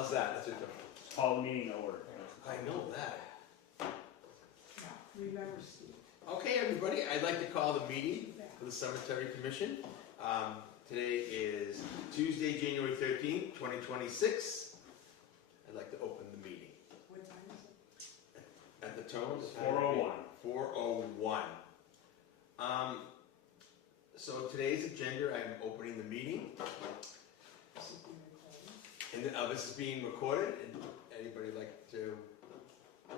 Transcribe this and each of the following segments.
How's that? That's what Call the meeting to order. I know that. Now, remember Steve. Okay, everybody, I'd like to call the meeting for the Cemetery Commission. Today is Tuesday, January 13th, 2026. I'd like to open the meeting. What time is it? At the tone? 4:01. 4:01. So today's agenda, I'm opening the meeting. This is being recorded. And this is being recorded, and anybody like to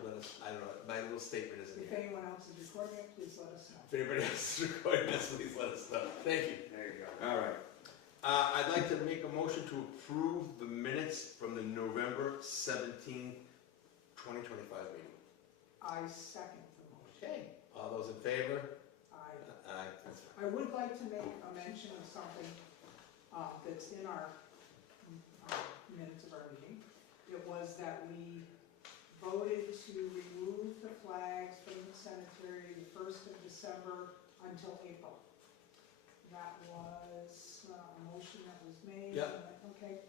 let us, I don't know, my little statement isn't If here. anyone else is recording it, please let us know. If anybody else is recording this, please let us know. Thank you. There you go. All right. I'd like to make a motion to approve the minutes from the November 17th, 2025 meeting. I second the motion. Okay, all those in favor? I Aye. I would like to make a mention of something that's in our minutes of our meeting. It was that we voted to remove the flags from the cemetery the 1st of December until April. That was a motion that was made. Yep. Okay.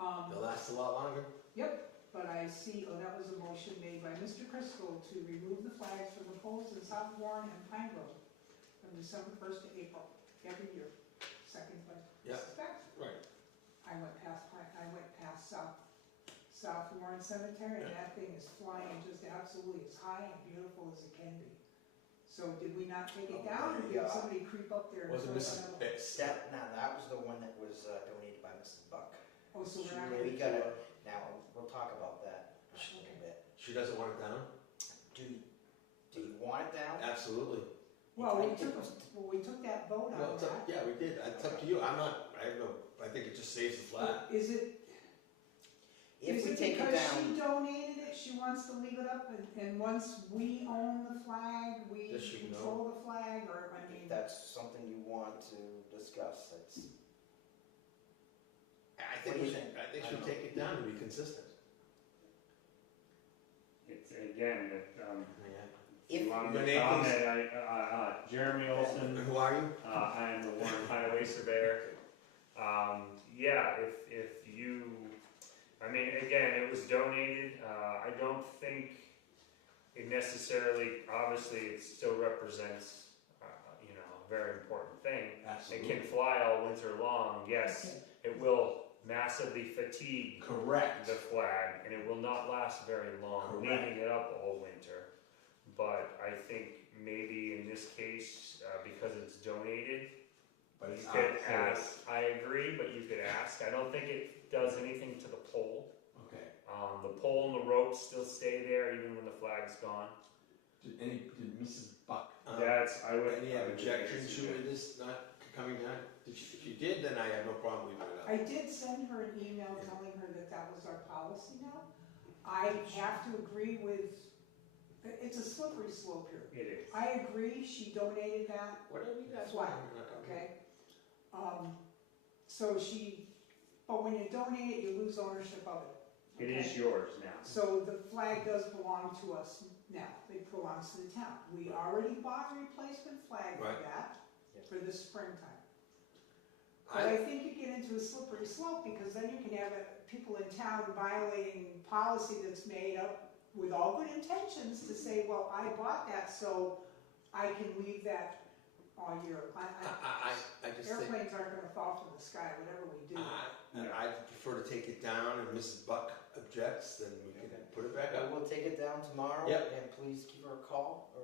They'll last a lot longer. Yep, but I see, that was a motion made by Mr. Crystal to remove the flags from the poles in South Warren and Pine Grove from December 1st to April, every year, second by Yep. Mrs. Baxter. Right. I went past South Warren Cemetery, and that thing is flying just absolutely as high and beautiful as it can be. So did we not take it down, or did somebody creep up there? and Was it throw Mrs. out? Betts? That was the one that was donated by Mrs. Buck. Oh, so we're not We gonna. gotta, now, we'll talk about that in a little bit. She doesn't want it down? Do you want it down? Absolutely. Well, we took that vote Well, on it's up, that. yeah, we did. It's up to you. I think it just saves the flag. Is it If we take it because she down, donated it, she wants to leave it up, and once we own the flag, we Does she control the flag, or, I mean, if that's something you want to discuss, it's, I What think do we you should, think? I think I she'll don't take it down to be consistent. It's again, Yeah. you want Your me to name, comment, Jeremy Olson. Who are you? I am the Warren Highway Surveyor. Yeah, if you, I mean, again, it was donated. I don't think it necessarily, obviously, it still represents, a very important thing. It Absolutely. can fly all winter long. Yes, it will massively fatigue Correct. the flag, and it will not last very long, Correct. leaving it up all winter. But I think maybe in this case, because it's donated, But you it's could out. ask. I agree, but you could ask. I don't think it does anything to the pole. Okay. The pole and the ropes still stay there even when the flag's gone. Did Mrs. Buck, I would. any objection to this not coming down? If she did, then I have no problem leaving it up. I did send her an email telling her that that was our policy now. I have to agree with, it's a slippery slope here. It is. I agree, she donated that Whatever you guys flag, want. okay? So but when you donate it, you lose ownership of it. It okay? is yours now. So the flag does belong to us now, it belongs to the town. We already bought a replacement flag for Right. that, Yeah. for this springtime. But I think you get into a slippery slope, because then you can have people in town violating policy that's made up with all good intentions to say, well, I bought that so I can leave that all year. I just think, Airplanes aren't gonna fall from the sky, whatever we do. I prefer to take it down. If Mrs. Buck objects, then we can put it back up. we'll take it down tomorrow, Yep. and please give her a call, or,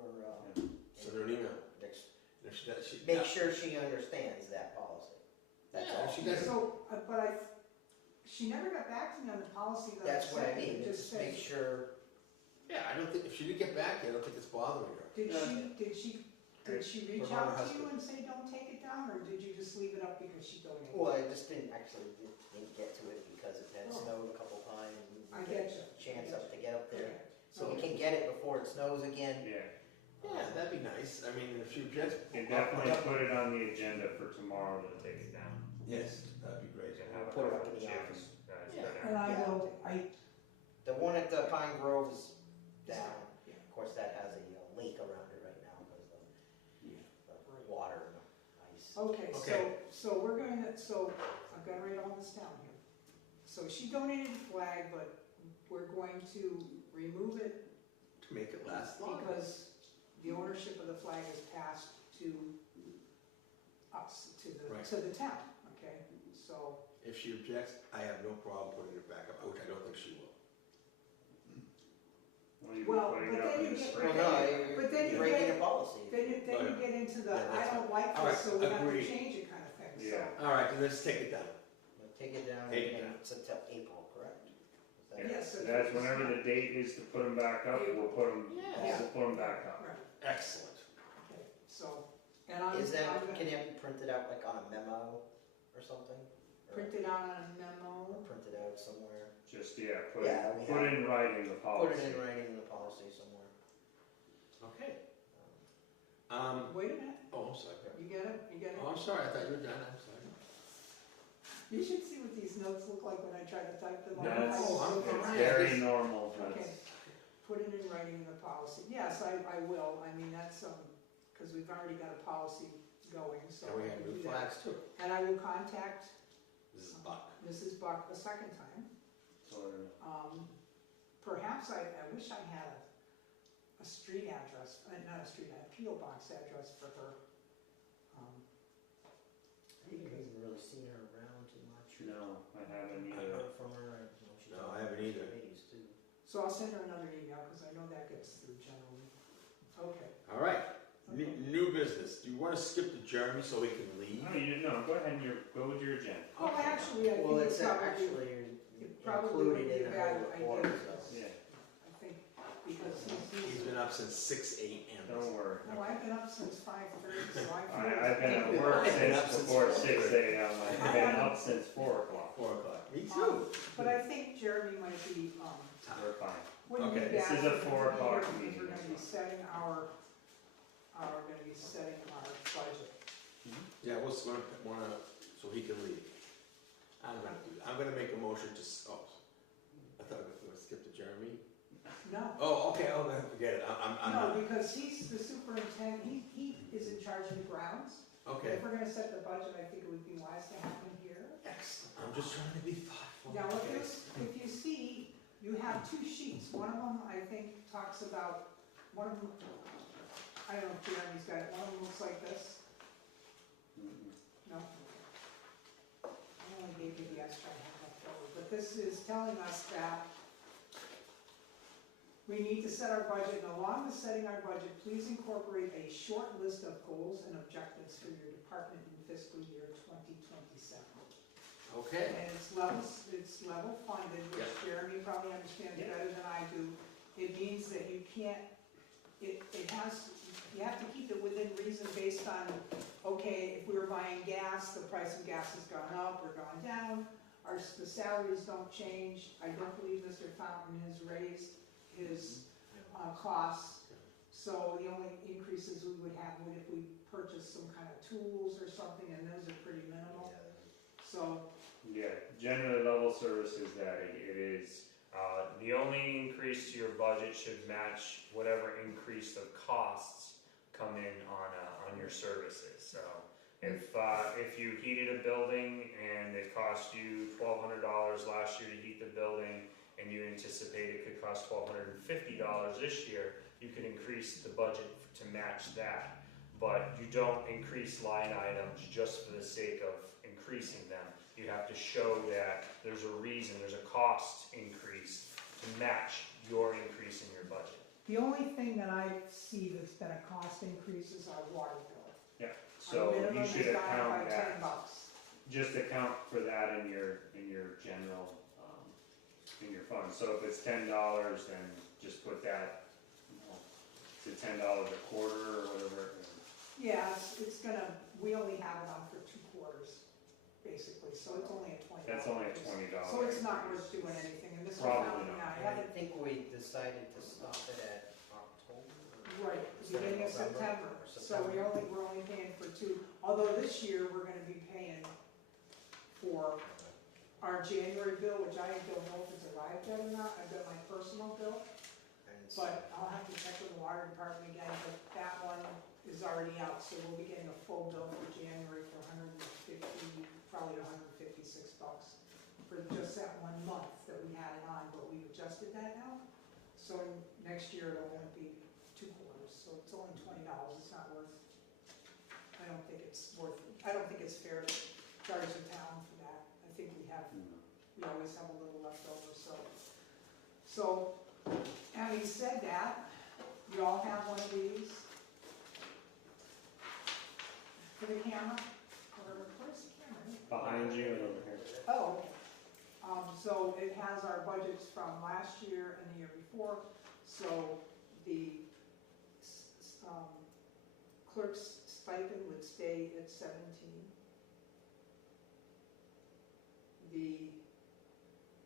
Send her an email. next- And if she does, make sure she understands that policy. That's Yeah, all. she doesn't. So, she never got back to me on the policy that I That's what I sent. mean, It just make says- sure, Yeah, I don't think, if she didn't get back, I don't think it's bothering her. Did she reach Her out to husband. you and say, don't take it down, or did you just leave it up because she donated? well, I just didn't get to it because it had Oh. snowed a couple times. I get you. Chance up to get up there. Okay. So we can get it before it snows again. Yeah. Yeah, that'd be nice. I mean, if she objects. And definitely put it on the agenda for tomorrow to take it down. Yes, that'd be great. To have a Put it up couple in the chairs, office. Yeah. And I The one at the Pine Grove is down. Yeah. Of course, that has a lake around it right now because of the water and the ice. okay, Okay. so we're going to, so I've got to write all this down here. so she donated the flag, but we're going to remove it To make it last longer. because the ownership of the flag is passed to us, Right. to the town, okay? So, If she objects, I have no problem putting it back up, which I don't think she will. Well, you'd be Well, putting but it up then in you the get- spring. Well, no, But then you're you breaking get- a policy. then you get into the, Yeah, that's I don't like All this, right, so we have to agreed. change it kind of thing, so. Yeah. All right, then let's take it down. Take it down Take it in down. September, April, correct? Is that- Yeah. Yes, So that's whenever the date is to put them back up, we'll put them, Yeah. we'll put them back up. Right, Excellent. okay, so, and I'm Is that, gonna can it be printed out like on a memo or something? Or- print it on a Or memo. print it out somewhere? Just, yeah, Yeah, we put have- in writing the Put policy. it in writing in the policy somewhere. Okay. Wait a minute, Oh, I'm sorry. you get it, you get it? Oh, I'm sorry, I thought you were done, I'm sorry. You should see what these notes look like when I try to type them. That's, Oh, I'm it's fine. very normal, Okay, that's, put it in writing in the policy. Yes, I will. I mean, that's, because we've already got a policy going, so. And we I have can new do that. flags too. And I will contact This is Buck. Mrs. Buck a second time. sort of, Perhaps I wish I had a street address, not a street, a P.O. box address for her. I haven't even really seen her around too much. no, I haven't I either. heard from her, she's No, on I haven't either. committees too. So I'll send her another email, because I know that gets through generally. Okay. All right, Okay. new business. Do you want to skip to Jeremy so he can leave? No, no, go ahead and go with your agenda. Oh, actually, I Well, think it's it's probably, actually it probably would included be in a the bad whole report, idea. so. Yeah, I think, because He's he's, been up since 6 a.m. don't worry. oh, I've been up since 5:30, so I feel. I've been at work I've been since up since before 4:30. 6 a.m. I've been up since 4 o'clock. 4 o'clock. Me too. But I think Jeremy might be, We're fine. wouldn't be Okay. bad. This is a for him to 4 be here o'clock because meeting. We're gonna be setting our budget. Yeah, we'll wanna, so he can leave. I'm gonna do that. I'm gonna make a motion to, I thought we were gonna skip to Jeremy. No, Oh, okay, oh, then forget it. I'm no, not. because he's the superintendent, he is in charge of the grounds. Okay. If we're gonna set the budget, I think it would be wise to have him here. Excellent. I'm just trying to be thoughtful. Now, Okay. if you see, you have two sheets, one of them, I think, talks about, one of them, I don't know if Jeremy's got it, one of them looks like this, Mm-mm. no? I only gave you the extra I have left over, but this is telling us that we need to set our budget, and along with setting our budget, please incorporate a short list of goals and objectives for your department in fiscal year 2027. Okay. And it's level funded, which Yeah. Jeremy probably understands Yeah. better than I do. It means that you can't, you have to keep it within reason based on, okay, if we were buying gas, the price of gas has gone up or gone down, the salaries don't change. I don't believe Mr. Fountain has raised his costs. So the only increases we would have would if we purchased some kind of tools or something, and those are pretty minimal. So, Yeah, generally level service is that it is, the only increase to your budget should match whatever increase of costs come in on your services. So if you heated a building and it cost you $1,200 last year to heat the building, and you anticipate it could cost $1,250 this year, you could increase the budget to match that. But you don't increase line items just for the sake of increasing them. You have to show that there's a reason, there's a cost increase to match your increase in your budget. the only thing that I see that's been a cost increase is our water bill. So Our minimum you has should gone up account by that, $10. just account for that in your general, in your fund. So if it's $10, then just put that, to $10 a quarter or whatever. Yeah, it's gonna, we only have it on for 2 quarters, basically, so it's only a $20. That's only a $20. So it's not worth doing anything, and Mr. Probably Fountain, not. I I haven't, think we decided to stop it at October. right, beginning of September, so we're only paying for 2, although this year, we're gonna be paying for our January bill, which I don't know if it's arrived yet or not. I've got my personal bill, but I'll have to check with the water department again, but that one is already out, so we'll be getting a full bill for January for $150, probably $156. for just that 1 month that we had it on, but we've adjusted that now. So next year it'll only be 2 quarters, so it's only $20, it's not worth, I don't think it's fair to charge the town for that. I think we always have a little left over, so, having said that, you all have one of these for the camera, where's the camera? Behind you and over here. Oh, okay. So it has our budgets from last year and the year before, so the clerk's stipend would stay at 17. The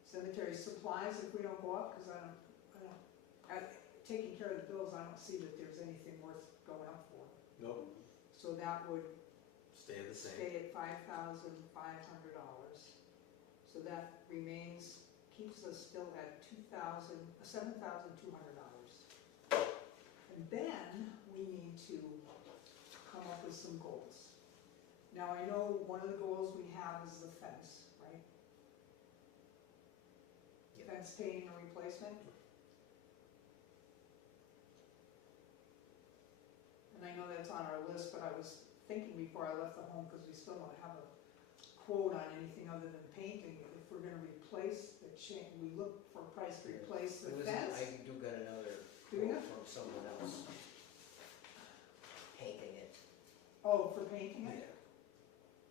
cemetery supplies, if we don't go up, because taking care of the bills, I don't see that there's anything worth going up for. Nope. So that would Stay the same. stay at $5,500. So that remains, keeps us still at $7,200. And then we need to come up with some goals. Now, I know one of the goals we have is the fence, right? Yep. Fence painting or replacement. And I know that's on our list, but I was thinking before I left the home, because we still don't have a quote on anything other than painting. If we're gonna replace the we look for a price to replace the fence. I do got another Do we quote have? from someone else painting it. Oh, for painting it?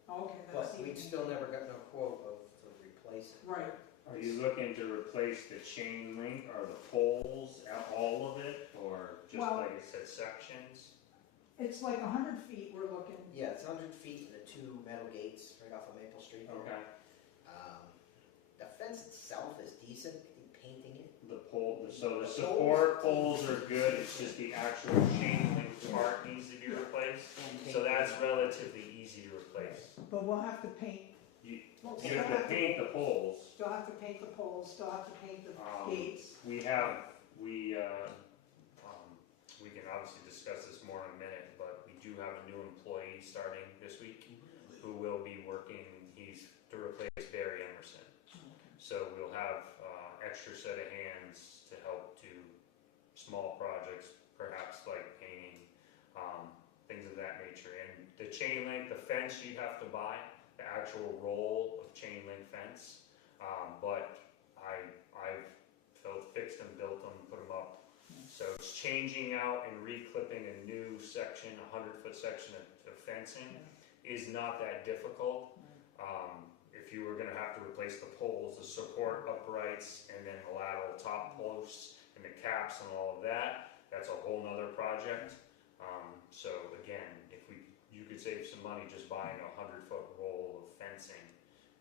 Oh, okay, that's. But we still never got no quote to replace it. Right, Are you looking to replace the chain link or the poles, all of it, or just Well- like you said, sections? it's like 100 feet we're looking. Yeah, it's 100 feet and the 2 metal gates right off of Maple Street there. Okay. The fence itself is decent, I think painting it. The pole, so the support poles are good, it's just the actual chain link part needs to be replaced. So that's relatively easy to replace. But we'll have to paint. You- Well, You have to paint the poles. Still have to paint the poles, still have to paint the gates. We can obviously discuss this more in a minute, but we do have a new employee starting this week who will be working, he's to replace Barry Emerson. So we'll have extra set of hands to help do small projects, perhaps like painting, things of that nature. And the chain link, the fence you have to buy, the actual roll of chain link fence. But I've fixed them, built them, put them up. So it's changing out and reclipping a new section, 100-foot section of fencing is not that difficult. If you were gonna have to replace the poles, the support uprights, and then the lateral top posts, and the caps and all of that, that's a whole nother project. So again, you could save some money just buying a 100-foot roll of fencing,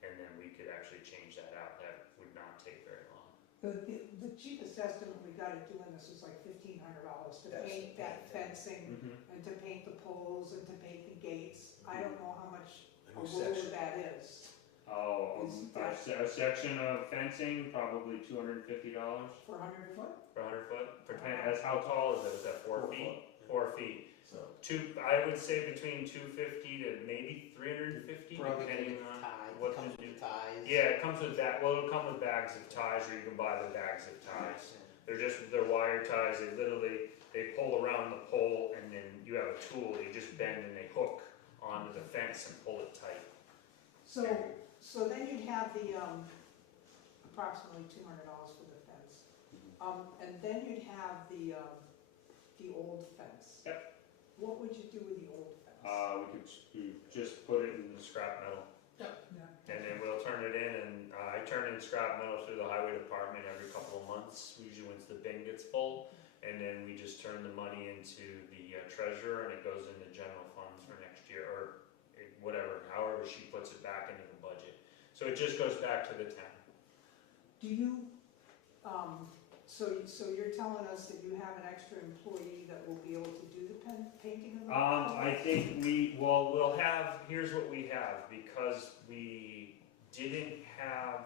and then we could actually change that out. That would not take very long. The cheapest estimate we got at doing this was like $1,500 to That's paint that paint. fencing Mm-hmm. and to paint the poles and to paint the gates. I don't know how much A a new roller section. that is. Oh, Is a section of fencing, probably $250 For 100 foot? for 100 foot. That's how tall is it? Is that 4 feet? 4 feet. So, I would say between 250 to maybe 350, Probably depending comes with on ties, what comes the new. with ties. Yeah, it comes with that. Well, it'll come with bags of ties, or you can buy the bags of ties. They're wire ties. They pull around the pole, and then you have a tool. You just bend and they hook onto the fence and pull it tight. So then you'd have the, approximately $200 for the fence. And then you'd have the old fence. Yep. What would you do with the old fence? We could just put it in the scrap metal, Yeah. and then we'll turn it in. And I turn in scrap metal through the highway department every couple of months. Usually once the bin gets full, and then we just turn the money into the treasurer, and it goes into general funds for next year, or whatever, however she puts it back into the budget. So it just goes back to the town. Do you, so you're telling us that you have an extra employee that will be able to do the painting of the? I think we'll have, here's what we have, because we didn't have,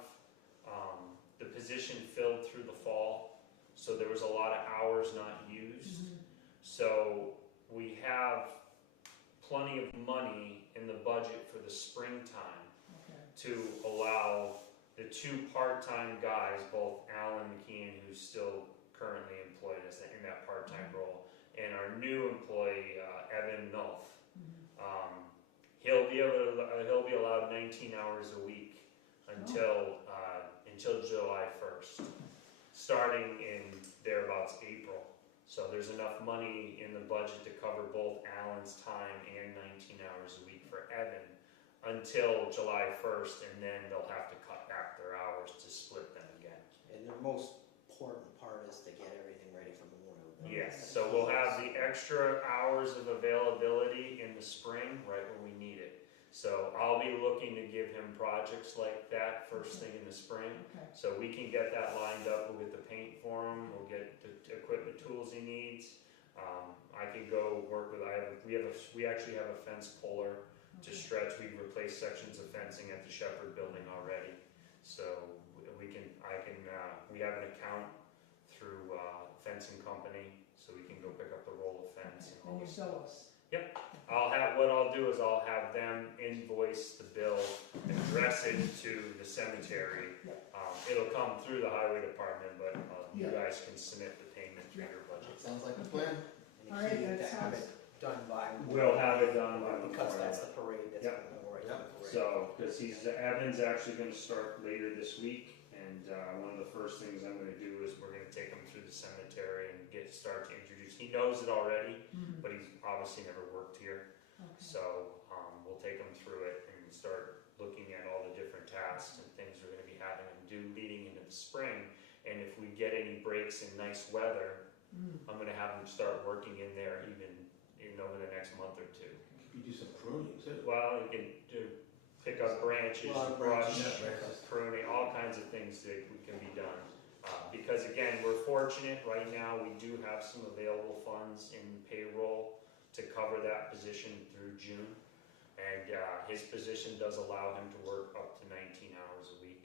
the position filled through the fall, so there was a lot of hours not used. Mhm. So we have plenty of money in the budget for the springtime Okay. to allow the two part-time guys, both Alan McKeon, who's still currently employed in that part-time role, and our new employee, Evan Nulf. He'll be allowed 19 hours a week until July 1st, starting in thereabouts April. So there's enough money in the budget to cover both Alan's time and 19 hours a week for Evan until July 1st, and then they'll have to cut back their hours to split them again. And the most important part is to get everything ready for Memorial Day. Yes, so we'll have the extra hours of availability in the spring, right when we need it. So I'll be looking to give him projects like that first thing in the spring. Okay. So we can get that lined up, we'll get the paint for him, we'll get the equipment tools he needs. I can go work with, we actually have a fence puller to stretch, we've replaced sections of fencing at the Shepherd building already. So we have an account through fencing company, so we can go pick up the roll of fence and all And you this. sell us. What I'll do is I'll have them invoice the bill, address it to the cemetery. It'll come through the highway department, but you Yeah. guys can submit the payment through your budget. Sounds like a plan. And All it's right, needed that to have sounds- it done by. We'll have it done by Because Memorial that's Day. the parade, that's Yep. the Memorial Yep. Day parade. So, because Evan's actually gonna start later this week, and one of the first things I'm gonna do is we're gonna take him through the cemetery and start to introduce, he knows it already, but he's obviously never worked here. Okay. So, we'll take them through it and start looking at all the different tasks and things we're gonna be having them do leading into the spring. And if we get any breaks in nice weather, I'm gonna have them start working in there even over the next month or two. You do some pruning too. Well, you can pick up branches, Well, brush, branches, yeah. pruning, all kinds of things that can be done. Because again, we're fortunate right now, we do have some available funds in payroll to cover that position through June. And his position does allow him to work up to 19 hours a week.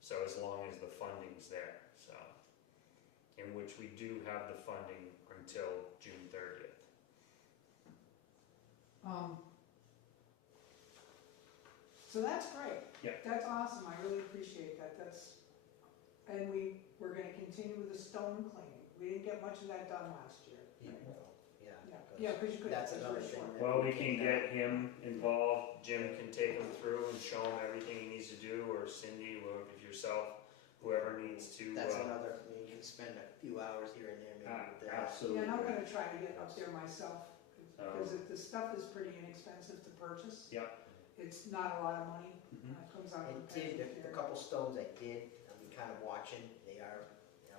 So as long as the funding's there, so. In which we do have the funding until June 30th. So that's great. Yeah. That's awesome, I really appreciate that, and we're gonna continue with the stone cleaning. We didn't get much of that done last year. Yeah, because you couldn't. That's it was another very thing short. that- Well, we can get him involved, Jim can take him through and show him everything he needs to do, or Cindy, or if yourself, whoever needs to. That's another, you can spend a few hours here and there maybe with that. Absolutely. Yeah, and I'm gonna try to get up there myself, because Um, the stuff is pretty inexpensive to purchase. Yep. It's not a lot of money, Mhm. it comes out It competitive did, the here. couple stones I did, I've been kind of watching, they are,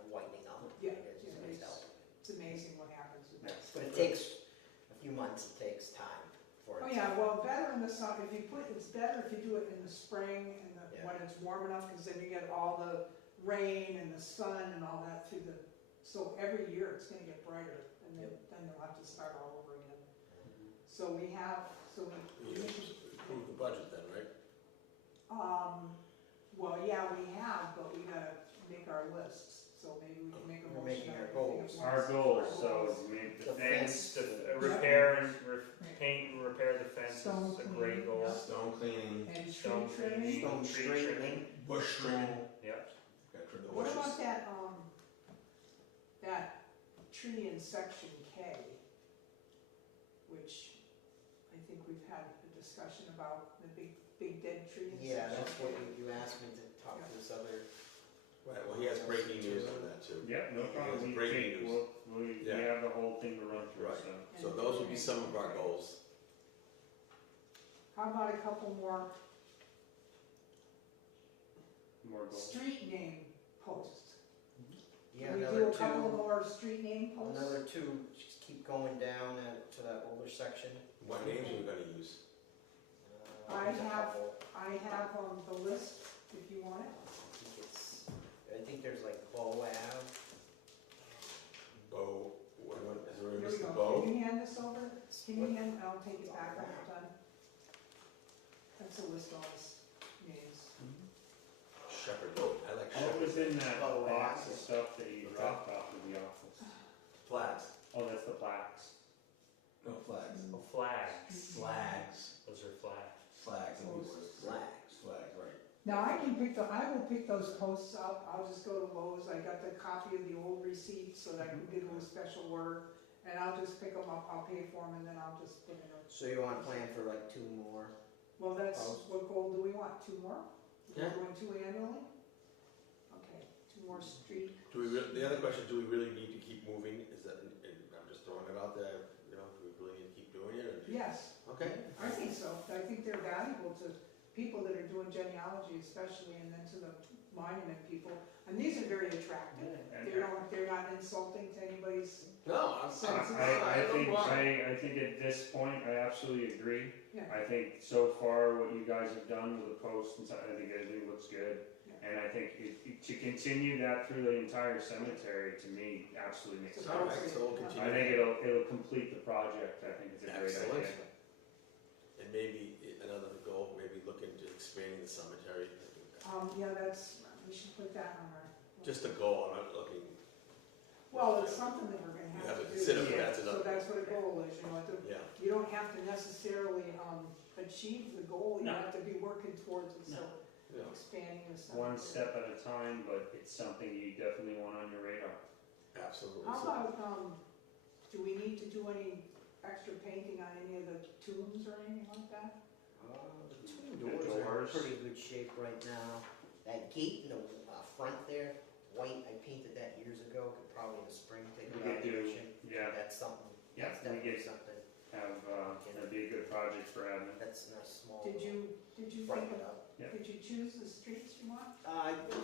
whitening up. Yeah, It's yeah, nice it's- help. It's amazing what happens with that. But it takes a few months, it takes time for it. Oh, yeah, well, better in the summer, it's better if you do it in the spring and Yeah. when it's warm enough, because then you get all the rain and the sun and all that through so every year it's gonna get brighter, and then you'll have to start all over again. So we Approve the budget then, right? well, yeah, we have, but we gotta make our lists, so maybe we can make a We're motion. making on our everything at goals. Our once. goals, so goals. we made the The fence, fence, the repair and paint and repair the fence Stone is a great cleaning, goal. yeah. Stone cleaning, And Stone tree trimming. cleaning. Stone Tree straightening. bush trimming. Yep. Gotta trim the What bushes. about that tree in section K, which I think we've had a discussion about, the big dead tree in section K? Yeah, that's what you asked me to talk to this other. Right, well, he has breaking news on that too. Yep, no problem. It's We breaking take- news. we Yeah. have the whole thing to run through, Right. so. So those would be some of our goals. How about a couple more More goals. street name posts? Yeah, Can we do another a couple two, more street name posts? another two, just keep going down to that older section. What names are we gonna use? There's a have- couple. I have the list, if you want it. I think there's like Bow Ave. Bow, is there a Here we Mr. go. Bow? Can you hand this over? Can you hand, I'll take it back when I'm done. That's a list of all his names. Shepherd, I like What was Shepherd. in that Oh, box of yeah. stuff that you Okay. dropped off of the office? Flags. Oh, that's the plaques. No, flags. Oh, flags. Flags. Those are flags. Flags. Posters. Flags, right. Now, I will pick those posts up, I'll just go to Lowe's, I got the copy of the old receipt, so that I can give them a special order, and I'll just pick them up, I'll pay for them, and then I'll just put in a, So you want to plan for like 2 more? well, that's, Posts? what goal do we want, 2 more? We're Yeah. doing 2 annually? Okay, 2 more street, The other question, do we really need to keep moving? Is that, and I'm just throwing it out there, you know, do we really need to keep doing it? Or yes, Okay. I think so, I think they're valuable to people that are doing genealogy especially, and then to the monument people, and these are very attractive. They're not insulting to anybody's, No, I'm, I don't think, mind. I think at this point, I absolutely agree. yeah, I think so far what you guys have done with the posts and stuff, I think everything looks good. Yeah. And I think to continue that through the entire cemetery, to me, absolutely makes sense. All right, so we'll I continue. think it'll complete the project, I think it's a great Excellent. idea. And maybe another goal, maybe look into expanding the cemetery. yeah, we should put that on our. Just a goal, I'm not looking. Well, it's something that we're You gonna have have to to do. consider, Yeah. that's So another, that's what a goal is, yeah. you don't have to necessarily, achieve the goal, you No. have to be working towards it, so Yeah. expanding the cemetery. One step at a time, but it's something you definitely want on your radar. Absolutely. How So- about, do we need to do any extra painting on any of the tombs or anything like that? The 2 The doors are in doors. pretty good shape right now. That gate in the front there, white, I painted that years ago, could probably in the spring take We a could do, evaluation. yeah, That's something, Yeah, that's we definitely get- something, that'd be a good project for admin. that's a small. Did you think Brighten of, it up. Yeah. did you choose the streets you want? I think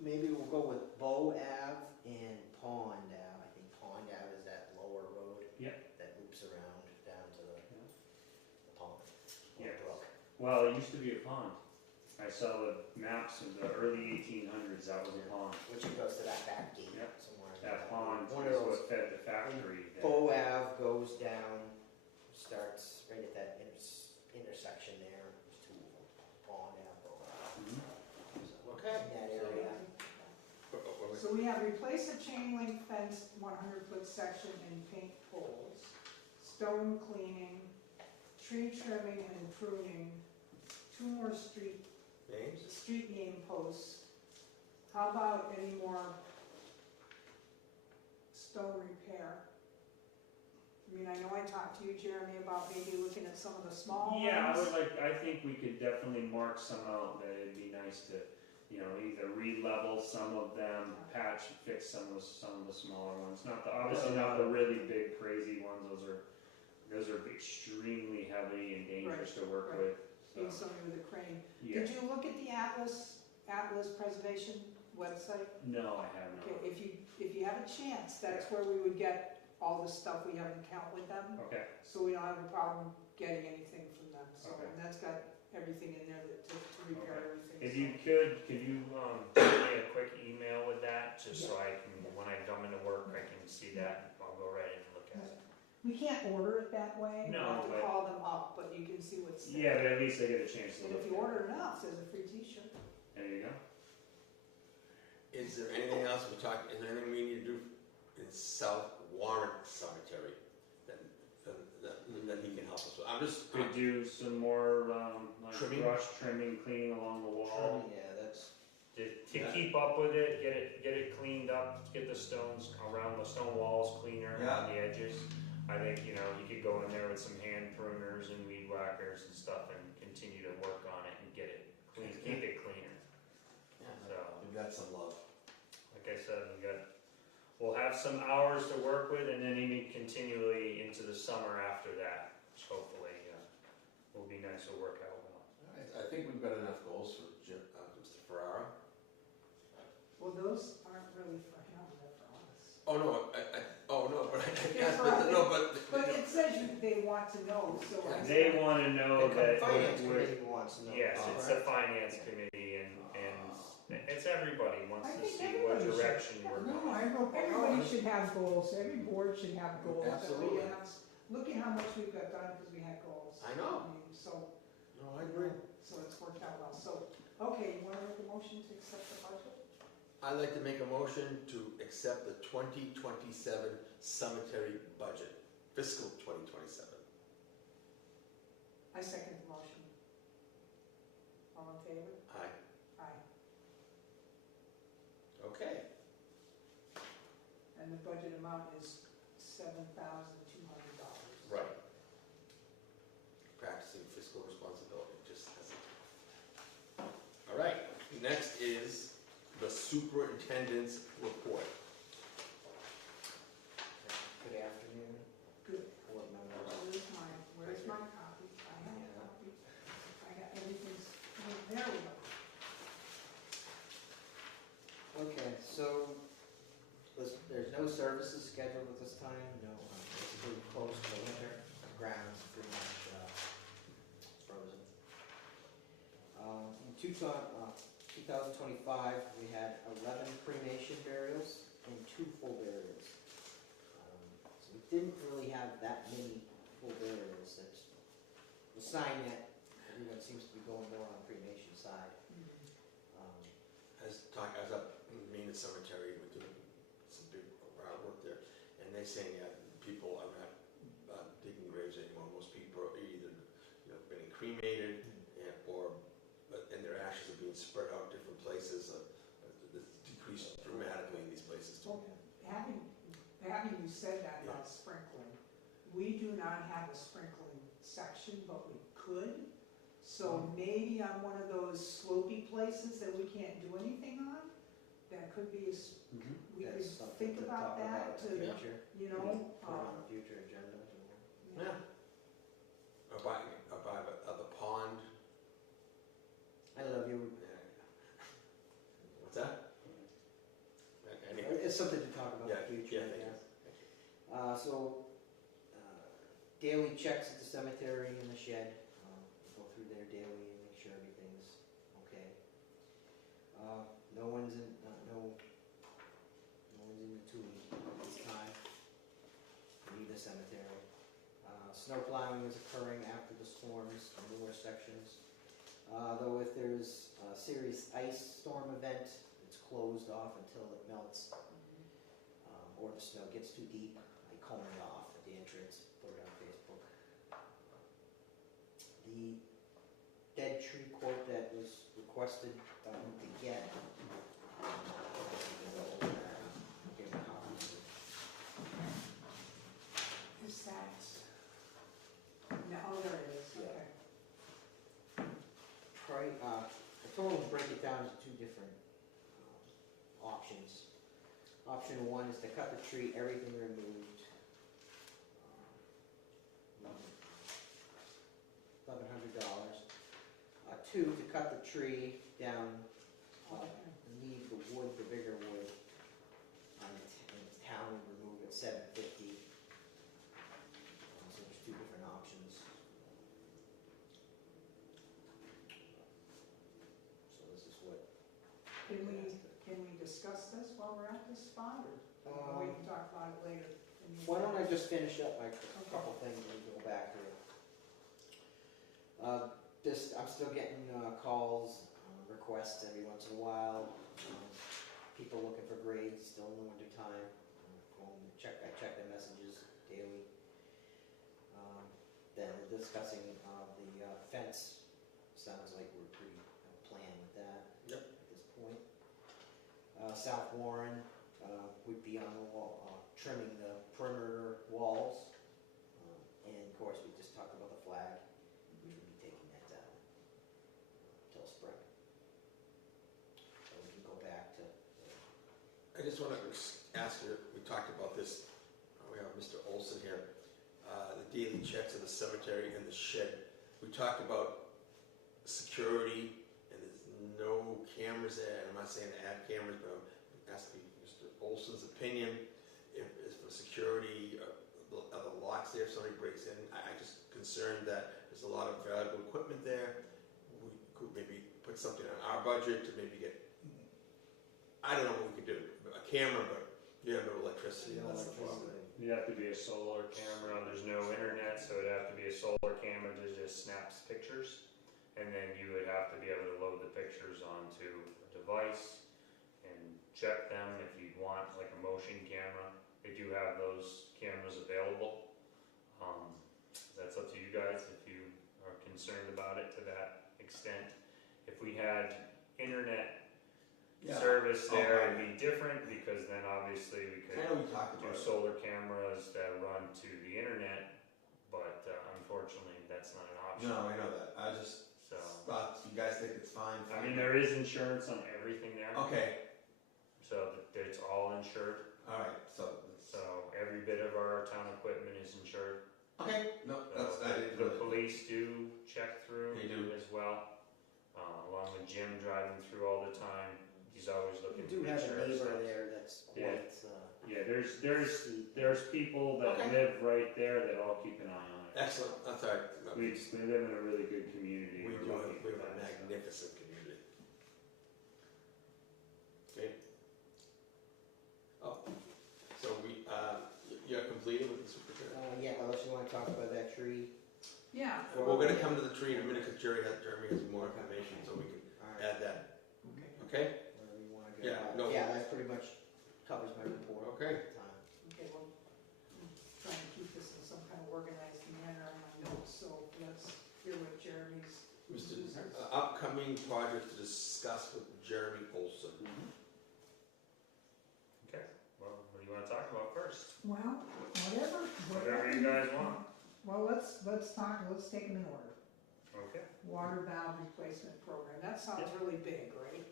maybe we'll go with Bow Ave and Pond Ave. I think Pond Ave is that lower road. Yeah. That loops around down to the pond. or Yeah. brook. Well, it used to be a pond. I saw the maps of the early 1800s, that was a pond. Which it goes to that back gate Yeah. somewhere. That pond One is of those. what fed the factory. there. Bow Ave goes down, starts right at that intersection there. There's 2 of them. Pond Ave, Bow Ave. Mhm. So, Okay. in that area. So we have replace a chain link fence 100-foot section and paint poles, stone cleaning, tree trimming and pruning, 2 more street name posts. How about any more stone repair? I mean, I know I talked to you, Jeremy, about maybe looking at some of the small ones. Yeah, I think we could definitely mark some out that it'd be nice to, either re-level some of them, patch, fix some of the smaller ones. Obviously not the really big crazy ones, those are extremely heavy and dangerous to work right. with. Need So, somebody with a crane. yeah, Did you look at the Atlas Preservation website? no, I have not. Okay, if you have a chance, that's where we would get all the stuff we have an account with them, Okay, so we don't have a problem getting anything from them, so, Okay. and that's got everything in there to repair Okay. everything. if so. you could you send me a quick email with that, just so I can, when I come into work, I can see that, I'll go right in and look at it. We can't order it that way, we No, have to but- call them up, but you can see what's there. Yeah, but at least they get a chance to And look if you at it. order enough, there's a free t-shirt. There you go. Is there anything else is there anything we need to do in South Warren Cemetery that he can help us with? I'm just, Could do some more, like Trimming? brush trimming, cleaning along the wall. Yeah, that's. To Yeah. keep up with it, get it cleaned up, get the stones around the stone walls cleaner Yeah. on the edges. I think, you could go in there with some hand pruners and weed whackers and stuff and continue to work on it and get it clean, keep it cleaner. So, we've got some love. like I said, we'll have some hours to work with and then even continually into the summer after that, which hopefully, will be nice to work out well. All right, I think we've got enough goals for Mr. Ferrara. Well, those aren't really for him, they're for us. Oh, no, but Yeah, But it says they want to know, so. I They said- wanna know The that finance we're, committee wants to know. yes, it's Correct? the finance committee and it's everybody wants I to think see what everybody should. direction we're No, going. I know, everybody should have goals, every board should have goals. that we Absolutely. have. Look at how much we've got done because we had goals. I know. mean, So, No, I agree. so it's worked out well. So, okay, you want to make a motion to accept the budget? I'd like to make a motion to accept the 2027 cemetery budget, fiscal 2027. I second the motion. All in favor? Aye. amount is $7,200. Right. Practicing fiscal responsibility, just as a. All right, next is the superintendent's report. Good afternoon, Good. board members. Where's my copy? I have a copy. I got everything's, there we go. Okay, so there's no services scheduled at this time, no, it's pretty close to the winter, the ground's pretty much frozen. In 2025, we had 11 cremation burials and 2 full burials. So we didn't really have that many full burials. That's a sign that everyone seems to be going more on the cremation side. I was up in the Main Cemetery, we're doing some big work there, and they're saying that people are not digging graves anymore. Most people are either, getting cremated, and their ashes are being spread out different places. It's decreased dramatically in these places too. Well, having you said that about sprinkling, we do not have a sprinkling section, but we could. So maybe on one of those slopey places that we can't do anything on, that could be, we could That's something think to about talk that in the to, future. you know. Put it on a future agenda. Yeah. Or by the pond. I love you. What's that? Anyway. It's something to talk about in the future, I thank guess. you. Daily checks at the cemetery and the shed. Go through there daily and make sure everything's okay. No one's in the tomb at this time. Leave the cemetery. Snow plowing is occurring after the storms on newer sections. Though if there's a serious ice storm event, it's closed off until it melts, or the snow gets too deep. I cone it off at the entrance, put it on Facebook. The dead tree quote that was requested by who to get. Give a copy. Is that, no, oh, there it is, Yeah. okay. I told them to break it down into 2 different options. Option 1 is to cut the tree, everything removed. $1,100. 2, to cut the tree down, and leave the wood, the bigger wood, in the town and remove it, $750. So there's 2 different options. So this is what. Can we discuss this while we're at this spot, or we can talk about it later? Why don't I just finish up my couple things and go back to it. I'm still getting calls, requests every once in a while. People looking for grades still in the winter time. I check their messages daily. Then discussing the fence. Sounds like we're pretty plan with that. Yep. At this point. South Warren would be on the wall, trimming the perimeter walls. And of course, we just talked about the flag, which would be taking that down till spring. So we can go back to. I just want to ask you, we talked about this, we have Mr. Olson here, the daily checks of the cemetery and the shed. We talked about security, and there's no cameras there, and I'm not saying to add cameras, but I'm asking Mr. Olson's opinion. If for security, are the locks there if somebody breaks in? I'm just concerned that there's a lot of valuable equipment there. We could maybe put something on our budget to maybe get, I don't know what we could do, a camera, but you have no electricity. No That's the problem. electricity. It'd have to be a solar camera, there's no internet, so it'd have to be a solar camera that just snaps pictures. And then you would have to be able to load the pictures onto a device and check them if you'd want like a motion camera. They do have those cameras available. That's up to you guys if you are concerned about it to that extent. If we had internet Yeah. service Oh, there right. would be different, because then obviously we I could know we talked do about it. solar cameras that run to the internet, but unfortunately, that's not an option. No, I know that. I just So, thought you guys think it's fine. I mean, there is insurance on everything there, Okay, so it's all insured. all right, so. So every bit of our town equipment is insured. Okay, no, that's, So I didn't the really. police do check through They do. as well. Along with Jim driving through all the time, he's always We looking to do make have sure. a neighbor stuff- there that's Yeah. quite, Yeah, there's people that Okay. live right there that all keep an eye on it. Excellent, that's all right. We live in a really good community. We We're do, lucky we for have a that, so. magnificent community. Okay. Oh, so you're completed with the superintendent? yeah, unless you wanna talk about that tree. Yeah. We're gonna come to the tree in a minute, because Jeremy has more information, so we can Alright, add that, Okay. okay? whatever you wanna go. Yeah, no. Yeah, that pretty much covers my report. Okay. at the time. Okay, well, I'm trying to keep this in some kind of organized manner in my notes, so let's hear what Jeremy's. Mr. Upcoming project to discuss with Jeremy Olson. Okay, well, what do you wanna talk about first? Well, whatever. Whatever you guys want. Well, let's take them in order. Okay. Water valve replacement program, that sounds really big, right?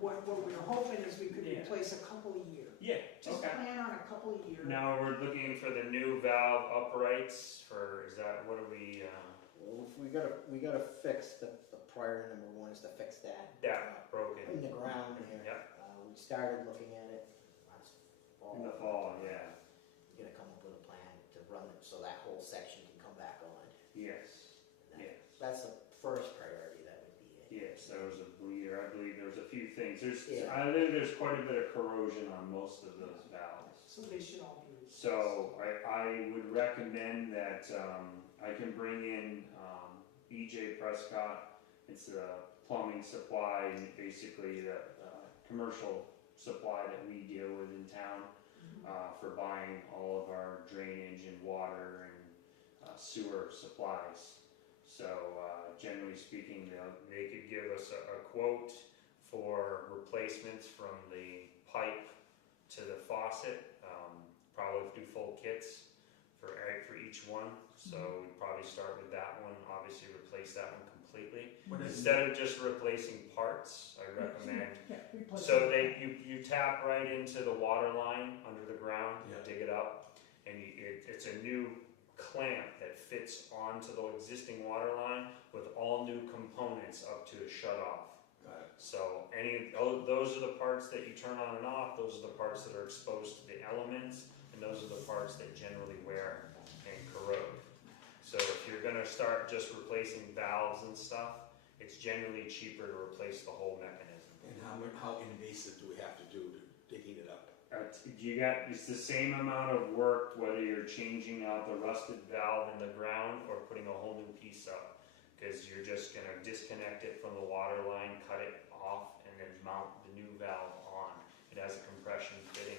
What we were hoping is we could Yeah. replace a couple a year. Yeah, Just plan on a couple a year. Now we're looking for the new valve uprights for, is that, what are we, Well, we gotta fix the priority number one is to fix that. that broken? In the ground here. Yep. We started looking at it last fall. In the fall, yeah. We're gonna come up with a plan to run it so that whole section can come back on. Yes, And that- yes. That's the first priority, that would be it. Yes, there was a bleeder, I believe there was a few things, Yeah. I think there's quite a bit of corrosion on most of those valves. So they should all be replaced. So I would recommend that, I can bring in, EJ Prescott. It's a plumbing supply, and basically the, commercial supply that we deal with in town, for buying all of our drainage and water and sewer supplies. So, generally speaking, they could give us a quote for replacements from the pipe to the faucet. Probably do full kits for each one. So we'd probably start with that one, obviously replace that one completely. Instead of just replacing parts, I recommend, Yeah, replace so it. you tap right into the water line under the ground, you Yeah. dig it up, and it's a new clamp that fits onto the existing water line with all new components up to a shut off. Got it. So those are the parts that you turn on and off, those are the parts that are exposed to the elements, and those are the parts that generally wear and corrode. So if you're gonna start just replacing valves and stuff, it's generally cheaper to replace the whole mechanism. And how invasive do we have to do to digging it up? It's the same amount of work whether you're changing out the rusted valve in the ground or putting a whole new piece up. Because you're just gonna disconnect it from the water line, cut it off, and then mount the new valve on. It has a compression fitting,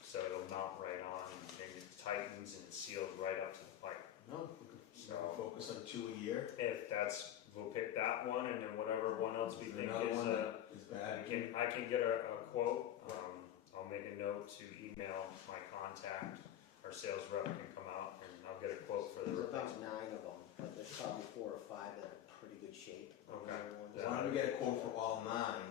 so it'll mount right on, and then it tightens and it's sealed right up to the pipe. No, So focus on 2 a year. if we'll pick that one, and then whatever one else we think Another is, one that is bad. I can get a quote. I'll make a note to email my contact. Our sales rep can come out and I'll get a quote for the There's about replacement. 9 of them, but there's probably 4 or 5 that are in pretty good shape. The Okay. other ones- Why don't we get a quote for all 9?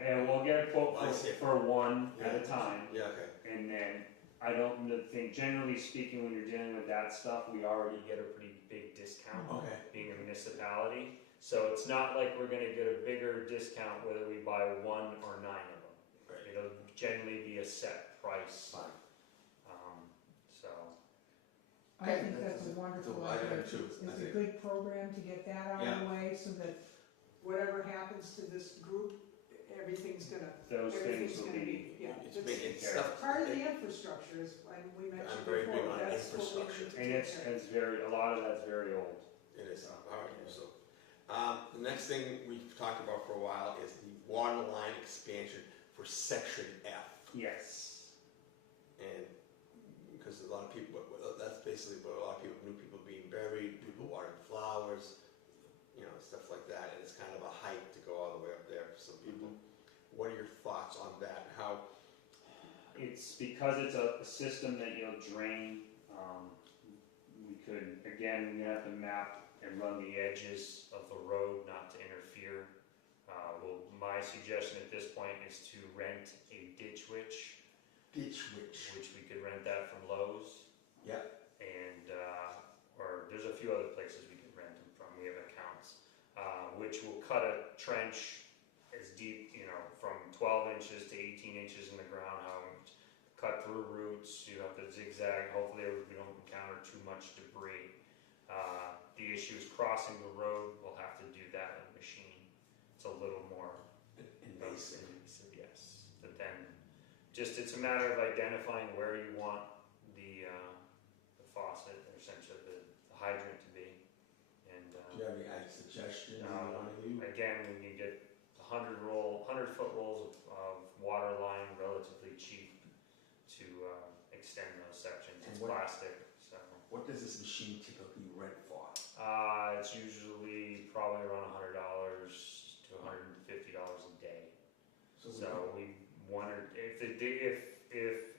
And we'll get a quote I see. for one at a time. Yeah, okay. And then, I don't think, generally speaking, when you're dealing with that stuff, we already get a pretty big discount, Okay. being a municipality. So it's not like we're gonna get a bigger discount whether we buy 1 or 9 of them. Right. It'll generally be a set price, Fine. so. I think that's a wonderful So I idea. do too, I It's a think. good program to get that out of the way, so that whatever happens to this group, everything's gonna be, yeah. It's It's big, it's stuff. part of the infrastructure is, and we mentioned I'm very big before, on that's what we infrastructure. need to And take care of. a lot of that's very old. It is, all right, so. The next thing we've talked about for a while is the water line expansion for section F. Yes. And, because a lot of people, that's basically what a lot of people, new people being buried, people watering flowers, you know, stuff like that, and it's kind of a hike to go all the way up there for some people. What are your it's because it's a system that you'll drain, we could, again, we have to map and run the edges of the road not to interfere. Well, my suggestion at this point is to rent a ditch witch, Ditch witch. which we could rent that from Lowe's. Yep. And, or there's a few other places we can rent them from, we have accounts, which will cut a trench as deep, you know, from 12 inches to 18 inches in the ground, how we cut through roots, you have to zigzag, hopefully we don't encounter too much debris. The issue is crossing the road, we'll have to do that with a machine. It's a little more Invasive. yes. But then, just it's a matter of identifying where you want the faucet, or essentially the hydrant to be. And Do you have any suggestions you No. want to do? again, we can get 100-foot rolls of water line relatively cheap to extend those sections. And It's what- plastic, so. What does this machine typically rent for? It's usually probably around $100 to $150 a day. So we So we wondered if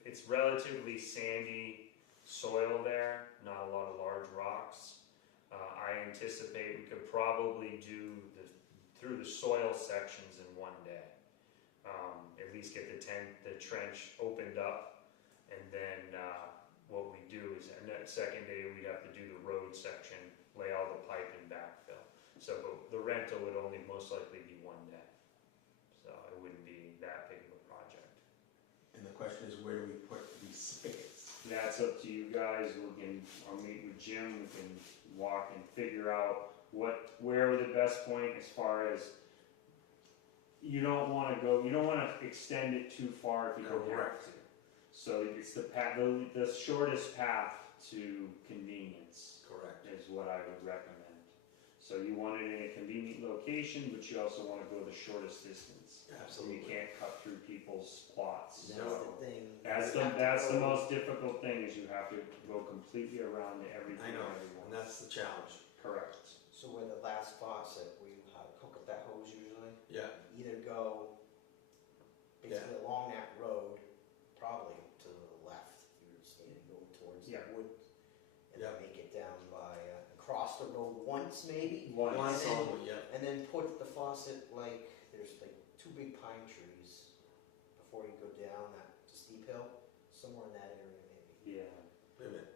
it's relatively sandy soil there, not a lot of large rocks. I anticipate we could probably do through the soil sections in one day. At least get the trench opened up, and then what we do is, and that second day we'd have to do the road section, lay all the pipe and backfill. So but the rental would only most likely be one day. So it wouldn't be that big of a project. And the question is, where do we put these spigots? That's up to you guys. I'll meet with Jim, we can walk and figure out where the best point as far as, you don't wanna extend it too far if you don't have Correct. to. So it's the shortest path to convenience Correct. is what I would recommend. So you want it in a convenient location, but you also wanna go the shortest distance. So you Absolutely. can't cut through people's plots. That's So the thing. that's You have to that's the go- most difficult thing, is you have to go completely around everything. I know, and everyone. and that's the challenge. Correct. So where the last faucet, where you hook up that hose usually, Yeah. either go basically along that road, probably to the left, if you were standing, go towards the Yeah. woods, and Yeah. then make it down by, across the road once maybe, Once. Once then- only, yeah. and then put the faucet like, there's like 2 big pine trees before you go down that steep hill, somewhere in that area maybe. Yeah. Wait a minute.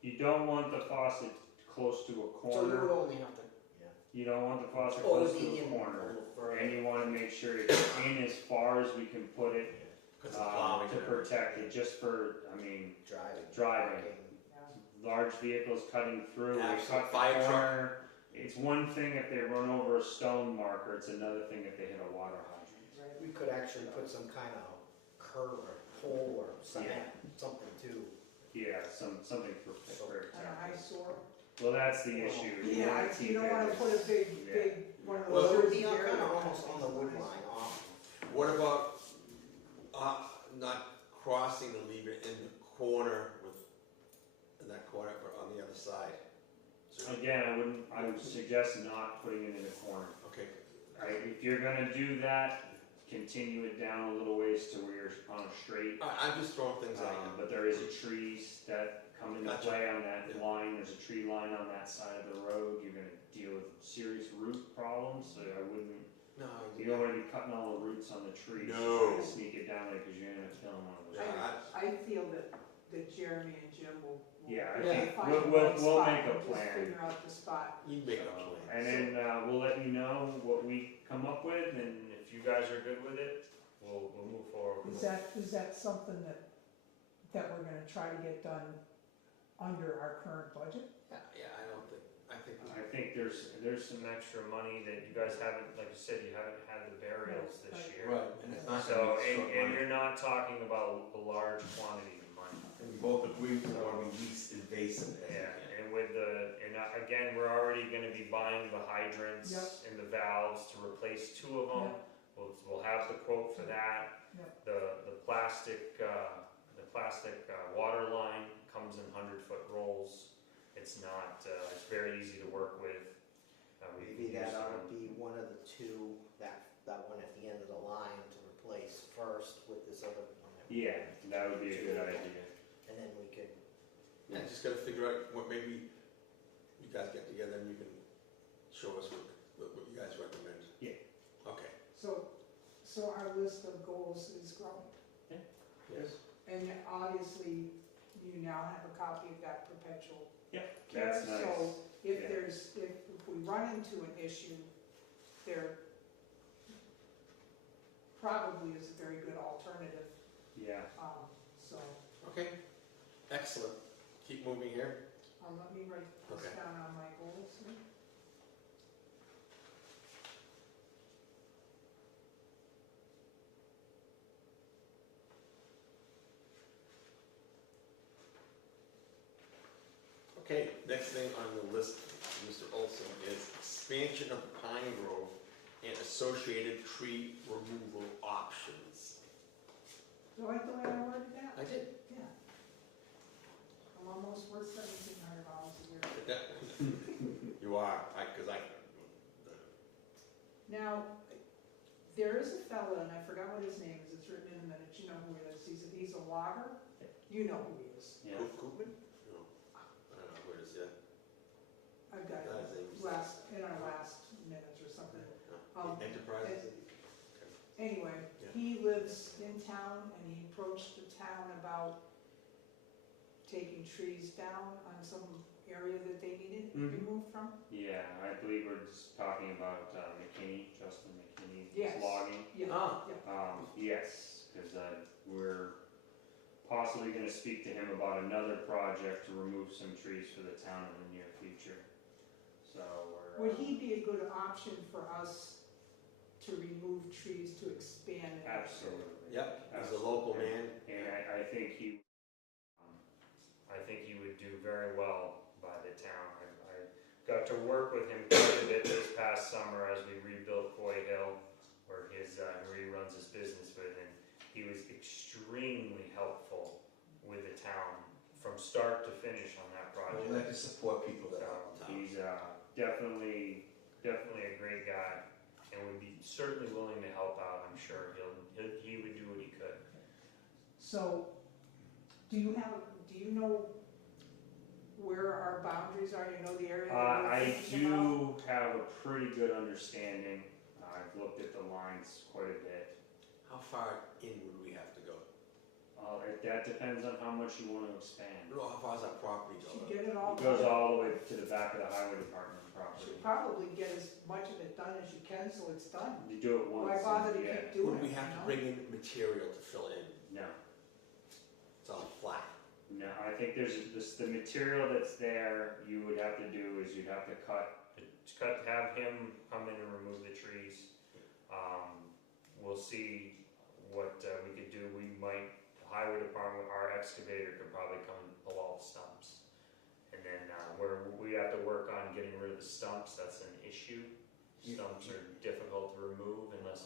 You don't want the faucet close to a So you would corner. only have to, yeah. You don't want the faucet Or close it'd to be a in corner. a little further. And you wanna make sure it's in as far as we can put it, Because of plowing. to protect it, just for, Driving. Driving. parking. large vehicles cutting through, they Absolute cut fire the truck. corner. It's one thing if they run over a stone marker, it's another thing if they hit a water hydrant. We could actually put some kind of curve or pole or cement, something too. Yeah, something for An eyesore. Well, that's the issue. You Yeah, wanna keep you don't it wanna as- put a big, yeah. big, one of Well, those. So it would be dirty kind of areas. almost on the wood line off. What about, not crossing and leaving it in the corner in that corner or on the other side? So- Again, I would suggest not putting it in the corner. Okay. If you're gonna do that, continue it down a little ways to where you're on a straight. I'm just throwing things at you. But there is trees that come into Gotcha. play on that Yeah. line, there's a tree line on that side of the road, you're gonna deal with serious root problems, so I wouldn't, No, you don't wanna be cutting all the roots on the trees. No. Trying to sneak it down there, cause you're gonna kill one of those. Yeah, I feel that Jeremy and Jim will. Yeah, I think find we'll- the we'll- right we'll spot make a and just plan. Figure out the spot. You make a So, plan. And then, we'll let you know what we come up with, and if you guys are good with it, we'll move forward. with it. Is that something that we're gonna try to get done under our current budget? Yeah, I think there's some extra money that you guys haven't, like you said, you haven't had the burials this Right. year. Right, and it's not So, gonna be short and money. you're not talking about a large quantity of money. And we both agree we want to be least invasive as we Yeah, can. and again, we're already gonna be buying the hydrants and the valves to replace 2 of them. We'll have the quote for that. Yep. The plastic water line comes in 100-foot rolls. It's not, it's very easy to work with. We've Maybe that used ought them. to be one of the 2, that one at the end of the line to replace first with this other one that Yeah, that would be a good idea. And then we could, Yeah, just gotta figure out what maybe you guys get together and you can show us what you guys recommend. Yeah. Okay, So our list of goals is growing. yes. And obviously, you now have a copy of that perpetual care. That's nice. So if Yeah. if we run into an issue, there probably is a very good alternative, Yeah, so, Okay, excellent. Keep moving here. let me write this Okay. down on my goals here. Okay, next thing on the list, Mr. Olson, is expansion of Pine Grove and associated tree removal options. Do you like the way I worded that? I did. Yeah. I'm almost worth $1,700 a year. You are, because I, Now, there is a fella, and I forgot what his name is, it's written in the minutes, you know who he is, he's a logger, you know who he is. yeah. Koopman? No, I don't know who it is, yeah. I've got it His name's- in our last minutes or something. Enterprises? Anyway, Yeah. he lives in town, and he approached the town about taking trees down on some area that they needed Mhm. removed from. Yeah, I believe we're just talking about McKinney, Justin McKinney's Yes. logging. Yeah, Ah. yeah. Yes, because we're possibly going to speak to him about another project to remove some trees for the town in the near future. So we're. Would he be a good option for us to remove trees to expand? it? Absolutely. Yep, he's a local man. And I think he would do very well by the town. I got to work with him quite a bit this past summer as we rebuilt Coy Hill, where he runs his business with, and he was extremely helpful with the town from start to finish on that project. We like to support people that So help the town. he's definitely a great guy, and would be certainly willing to help out. I'm sure he would do what he could. So, do you know where our boundaries are? You know the area that we're I thinking about? do have a pretty good understanding. I've looked at the lines quite a bit. How far in would we have to go? That depends on how much you want to expand. No, how far is our property Should go? get it all It goes done. all the way to the back of the highway department property. Should probably get as much of it done as you can, so it's done. You do it once. Why bother to yeah. keep doing Would it, we have you to know? bring in material to fill in? No, It's all flat. no. I think there's the material that's there. You would have to do is you'd have to have him come in and remove the trees. We'll see what we could do. We might, the highway department, our excavator could probably come and pull all the stumps. And then where we have to work on getting rid of the stumps, that's an issue. Stumps are difficult to remove unless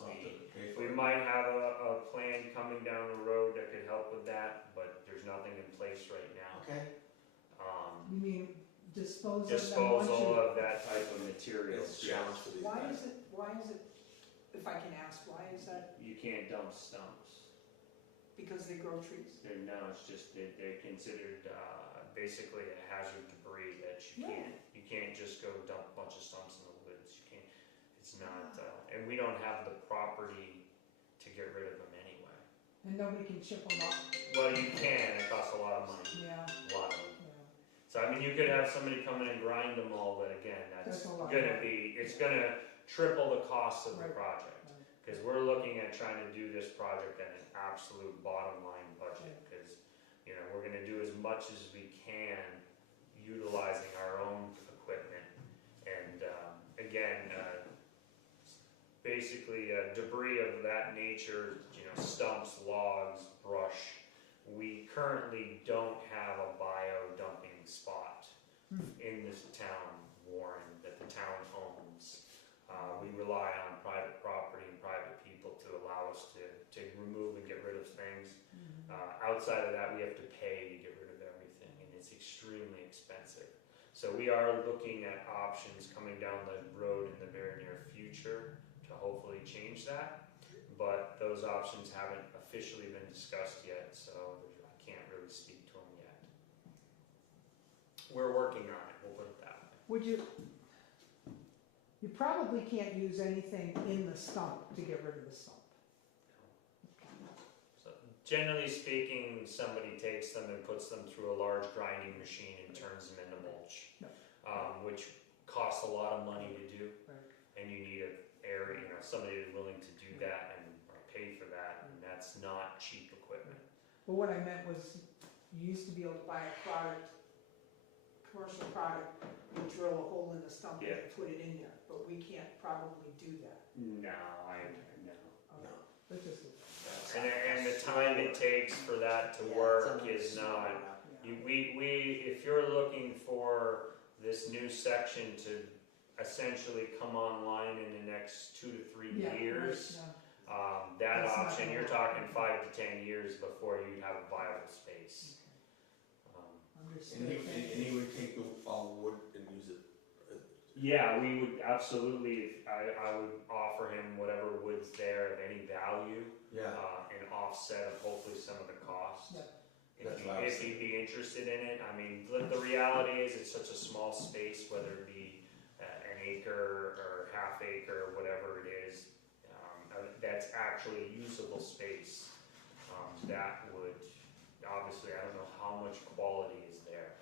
we might have a plan coming down the road that could help with that, but there's nothing in place right now. Okay. You mean dispose of them once Disposal you... of that type of material. It's a challenge for these Why guys. is it, if I can ask, why is that? You can't dump stumps. Because they grow trees? No, it's just that they're considered basically a hazard debris that you can't just go dump a bunch of stumps in the woods. You can't. It's not, and we don't have the property to get rid of them anyway. And nobody can chip them up? Well, you can. It costs a lot of money. Yeah, A lot of money. yeah. So I mean, you could have somebody come in and grind them all, but again, That's that's a lot. it's gonna triple the cost of the Right. project. Right. Because we're looking at trying to do this project at an absolute bottom line budget, because, you know, we're gonna do as much as we can utilizing our own equipment. And, again, basically debris of that nature, you know, stumps, logs, brush. We currently don't have a bio dumping spot in this town, Warren, that the town owns. We rely on private property and private people to allow us to remove and get rid of things. Outside of that, we have to pay to get rid of everything, and it's extremely expensive. So we are looking at options coming down the road in the very near future to hopefully change that. but those options haven't officially been discussed yet, so I can't really speak to them yet. We're working on it, we'll put it that way. Would you probably can't use anything in the stump to get rid of the stump. So generally speaking, somebody takes them and puts them through a large grinding machine and turns them into mulch, Yep. which costs a lot of money to do. Right. And you need somebody who's willing to do that and or pay for that, and that's not cheap equipment. But what I meant was, you used to be able to buy a product, commercial product, and drill a hole in the stump and Yeah. put it in there, but we can't probably do that. No. No. Let's just, And the time it takes for that to Yeah, work it's is not. yeah. If you're looking for this new section to essentially come online in the next 2 to 3 Yeah, years, right, that That's not option, gonna you're work. talking 5 to 10 years before you have a viable space. yeah. Understood. And he would take the all wood and use it. Yeah, we would absolutely, I would offer him whatever wood's there of any value, Yeah. and offset of hopefully some of the cost. Yeah. That's what I was If he'd be interested in it, I mean, the reality is it's such a small space, whether it be an acre or half acre, or whatever it is, that's actually usable space. That would, obviously, I don't know how much quality is there.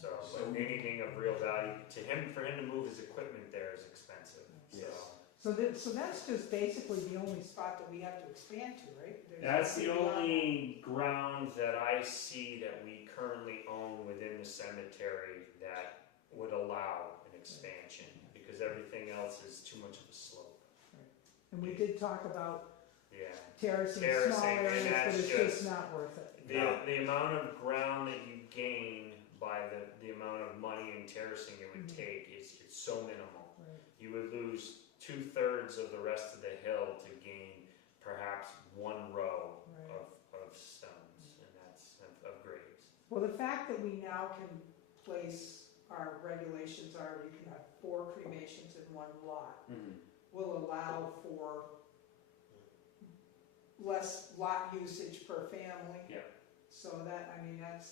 So, but anything of real value to him, for him to move his equipment there is expensive, so. Yes. So that's just basically the only spot that we have to expand to, right? There's That's the nothing beyond only ground that I see that we currently own within the cemetery that would allow an expansion, because everything else is too much of a slope. that. And we did talk about Yeah. terracing small Terracing, and areas, but that's it's just- just not worth it. The amount of ground that you gain by the amount of money and terracing it would Mhm. take is, it's so minimal. Right. You would lose 2/3 of the rest of the hill to gain perhaps one row Right. of stones, and that's of graves. Well, the fact that we now can place, our regulations are you can have 4 cremations in one lot, will allow for less lot usage per family. Yeah. So that, I mean, that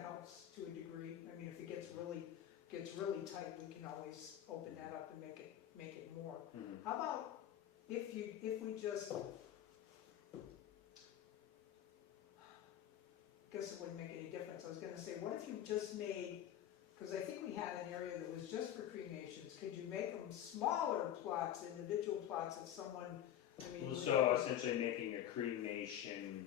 helps to a degree. I mean, if it gets really tight, we can always open that up and make it more. How about if we just, guess it wouldn't make any difference. I was gonna say, what if you just made, because I think we had an area that was just for cremations, could you make them smaller plots, individual plots if someone, I mean. So essentially making a cremation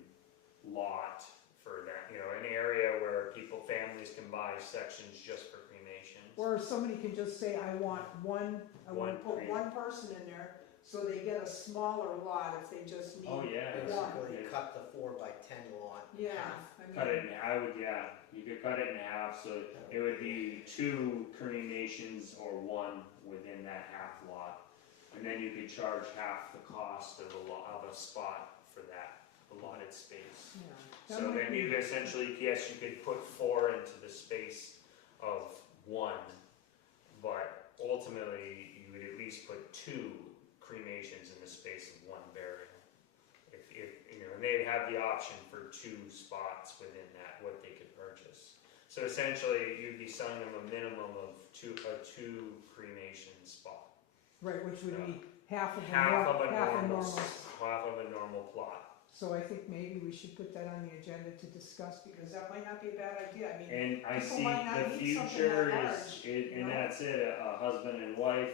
lot for that, an area where families can buy sections just for cremations. Or somebody can just say, I want to put One one person in there, so they get a smaller lot if they just need. Oh, yeah. Basically, Yeah. cut the 4x10 lot in Yeah, half. I mean. Cut it you could cut it in half, so it would be 2 cremations or 1 within that half lot. And then you could charge half the cost of a spot for that allotted space. Yeah, that So might then be- you essentially, yes, you could put 4 into the space of 1, but ultimately you would at least put 2 cremations in the space of 1 burial. And they'd have the option for 2 spots within that, what they could purchase. So essentially, you'd be selling them a minimum of a 2 cremation spot. Right, which would be half of Half of a normal plot. So I think maybe we should put that on the agenda to discuss, because that might not be a bad idea. I mean, And I People see might not the need something future that is, large, and you know? that's it, a husband and wife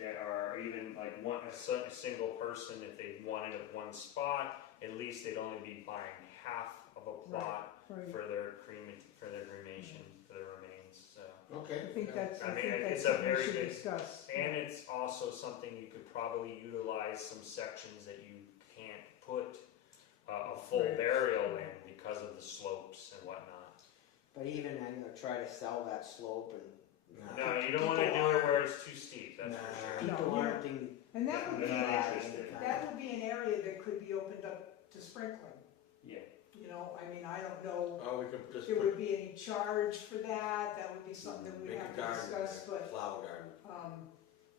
that are even like a single person, if they wanted it one spot, at least they'd only be buying half of a plot right, for their cremation, for their remains, so. Okay. I think that's, I I mean, think it's that's a something we very should good- discuss. And it's also something you could probably utilize some sections that you can't put a full Right. burial in because of the slopes and whatnot. But even I'm gonna try to sell that slope and. No, you don't wanna do it where it's too steep, that's for sure. No, People you- aren't being. And that would be, They're not that interested. would be an area that could be opened up to sprinkling. Yeah. I mean, I don't know Oh, we can if just there put, would be any charge for that. That would be something that we'd make have a to garden, discuss, but, flower garden.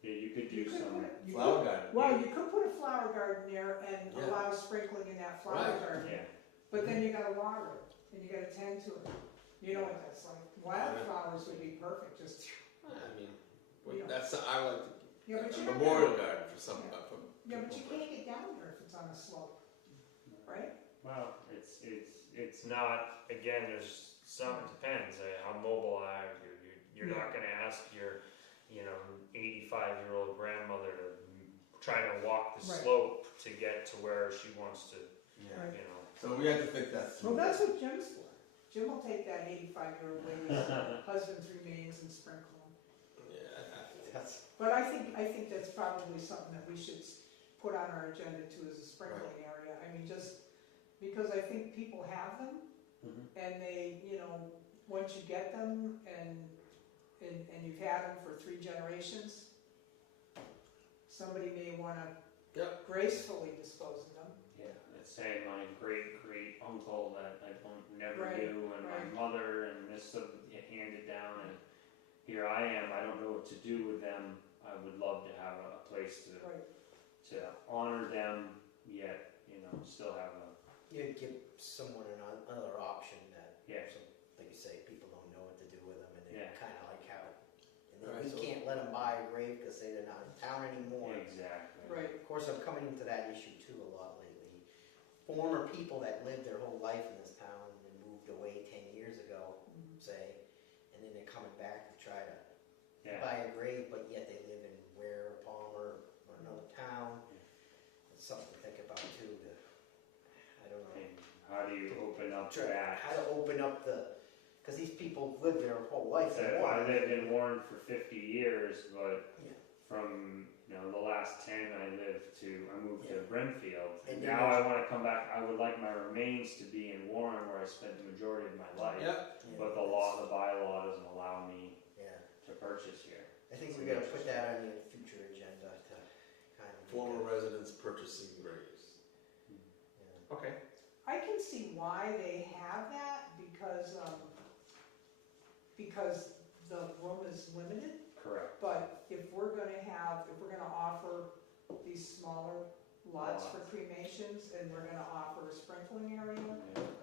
Yeah, you could do You could some. put it- you Flower could- garden. Well, you could put a flower garden there and Yeah. allow sprinkling in that flower Right. garden, Yeah, but then you gotta water it, and you gotta tend to it. You know what that's like, wildflowers would be perfect, just, I mean, Yeah. that's, I like yeah, but a you're not memorial gonna- garden for some, Yeah. for Yeah, but you people. can't get down there if it's on a slope, right? well, it's not, again, there's some, it depends, how mobile are you? You're not gonna ask your, 85-year-old grandmother to try to walk the Right. slope to get to where she wants to, Yeah. Right. So we have to think that through. Well, that's what Jim's for. Jim will take that 85-year-old lady's husband's remains and sprinkle them. Yeah, That's, But I think that's probably something that we should put on our agenda too, as a sprinkling area. I mean, just because I think people have them, Mhm. and they, once you get them and you've had them for 3 generations, somebody may wanna Yep. gracefully dispose of them. yeah, let's say my great uncle that I never Right, knew, and right. my mother, and this handed down, and here I am. I don't know what to do with them. I would love to have a place Right. to honor them, yet still have a you give someone another option that, Yeah. so, like you say, people don't know what to do with them, and Yeah. they're kinda like how, and then Right, we so- can't let them buy a grave because they're not in town anymore. exactly. Right. Of course, I'm coming into that issue too a lot lately. Former people that lived their whole life in this town and moved away 10 years ago, say, and then they're coming back to try to Yeah. buy a grave, but yet they live in Ware or Palmer or another town. It's something to think about too, I don't know. And how do you open up Try- that? How to open up because these people lived their whole life in I Warren. lived in Warren for 50 years, but Yeah. from the last 10, I moved to Yeah. Brenfield. And And then now I there's- want to come back. I would like my remains to be in Warren, where I spent the majority of my life. Yep. Yeah, But the bylaw doesn't allow me Yeah, to purchase here. I think we gotta put that on the future agenda to kind of. Former residents purchasing graves. Yeah. Okay. I can see why they have that, because the room is limited. Correct. But if we're gonna offer these smaller lots for cremations, and we're gonna offer a sprinkling area,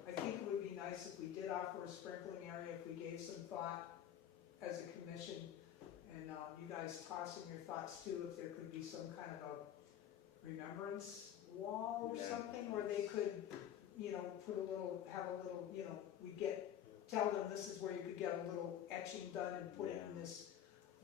I think it would be nice if we did offer a sprinkling area, if we gave some thought as a commission, and you guys toss in your thoughts too, if there could be some kind of a remembrance wall or Yeah. something, where they could, tell them this is where you could get a little etching done and put it in this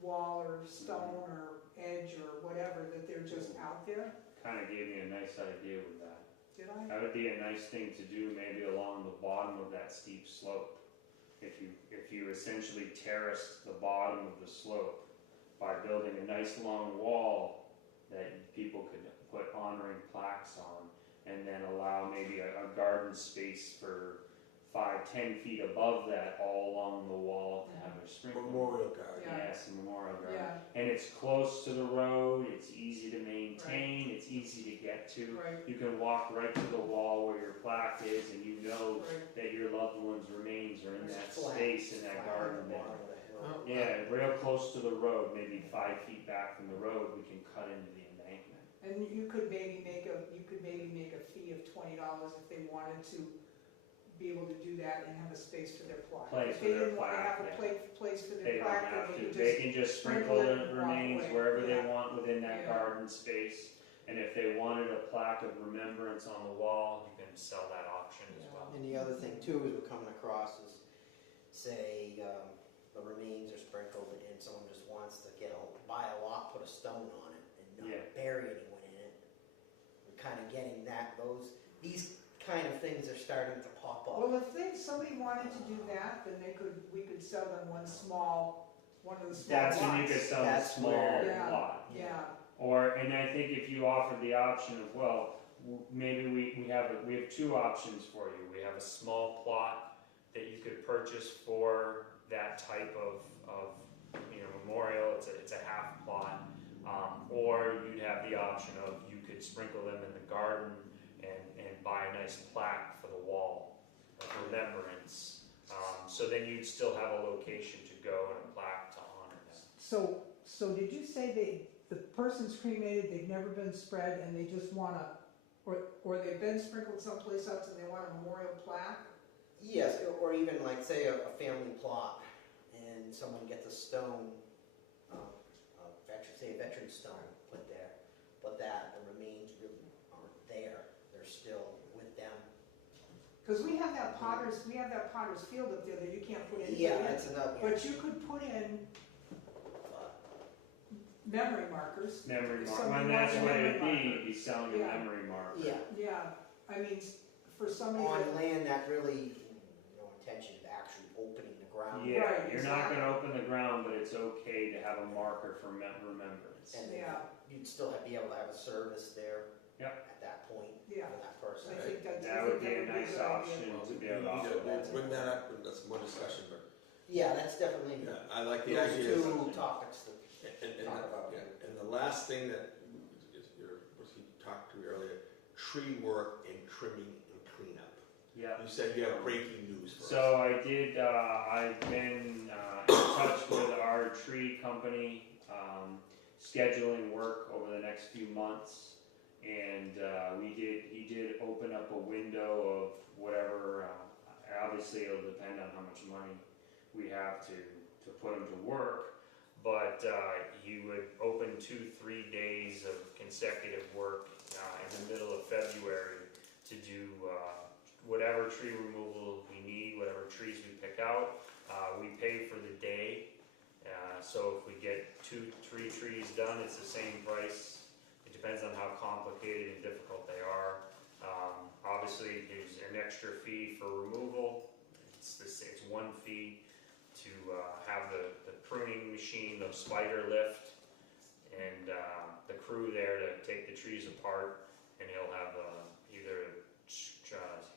wall or stone or edge or whatever, that they're just out there. Kind of gave me a nice idea with that. Did I? That would be a nice thing to do, maybe along the bottom of that steep slope. If you essentially terraced the bottom of the slope by building a nice long wall that people could put honoring plaques on, and then allow maybe a garden space for 5-10 feet above that, all along the wall, to have a sprinkler. Memorial garden. Yeah. Yes, a memorial garden. Yeah, And it's close to the road, it's easy to maintain, it's easy to get to. right, You can walk right to the wall where your plaque is, and you know right. that your loved one's remains are in It's that flat, space, in it's that flat on garden the there. bottom of the hill. Oh. Yeah, real close to the road, maybe 5 feet back from the road, we can cut into the embankment. And you could maybe make a fee of $20 if they wanted to be able to do that and have a space for their plaque. Place If for they their didn't want to plaque, have a place for They their don't plaque, have then to, they they could can just sprinkle sprinkle it the and walk remains away. wherever they Yeah. want within that Yeah. garden space. And if they wanted a plaque of remembrance on the wall, you can sell that option as Yeah. well. And the other thing too is we're coming across is, say, the remains are sprinkled and someone just wants to buy a lot, put a stone on it and Yeah. not bury anyone in it. We're kind of getting these kind of things are starting to pop up. Well, if somebody wanted to do that, then we could sell them one of the small That's when you lots. could sell a That's small where- Yeah. lot. Yeah, And I think if you offered the option of, well, maybe we have 2 options for you. We have a small plot that you could purchase for that type of memorial. It's a half plot, or you'd have the option of you could sprinkle them in the garden and buy a nice plaque for the wall of remembrance. So then you'd still have a location to go and a plaque to honor them. so did you say the person's cremated, they've never been spread, and they just wanna, or they've been sprinkled someplace else and they want a memorial plaque. Yes, or even like say a family plot, and someone gets a stone, say a veteran stone put there, but that the remains really aren't there. They're still with them. Cause we have that Potter's Field up there that you can't put anything Yeah, in. that's enough. But you could put in memory markers. Memory If mark, somebody when that's wants a what memory it'd be, marker. you'd be selling a Yeah. memory marker. Yeah, Yeah, I mean, for somebody on that, land that really, no intention of actually opening the ground. Yeah, Right, you're not exactly. gonna open the ground, but it's okay to have a marker for remembrance. And yeah, you'd still be able to have a service there. Yep. At that point yeah, for that person. I think that's, That I would think be a that would be a nice good idea. option Well, to we be able to need offer that. Bring that up, and that's more discussion, but, Yeah, that's definitely yeah, I like the those idea. two topics that And, talk about. yeah, and the last thing that was he talked to me earlier, tree work and trimming and cleanup. Yeah. You said you have breaking news for us. So I did, I've been in touch with our tree company, scheduling work over the next few months. And he did open up a window of whatever, obviously it'll depend on how much money we have to put him to work. But he would open 2-3 days of consecutive work in the middle of February to do whatever tree removal we need, whatever trees we pick out. We pay for the day, so if we get 2-3 trees done, it's the same price. It depends on how complicated and difficult they are. Obviously, there's an extra fee for removal. It's 1 fee to have the pruning machine, the spider lift, and the crew there to take the trees apart. And he'll have either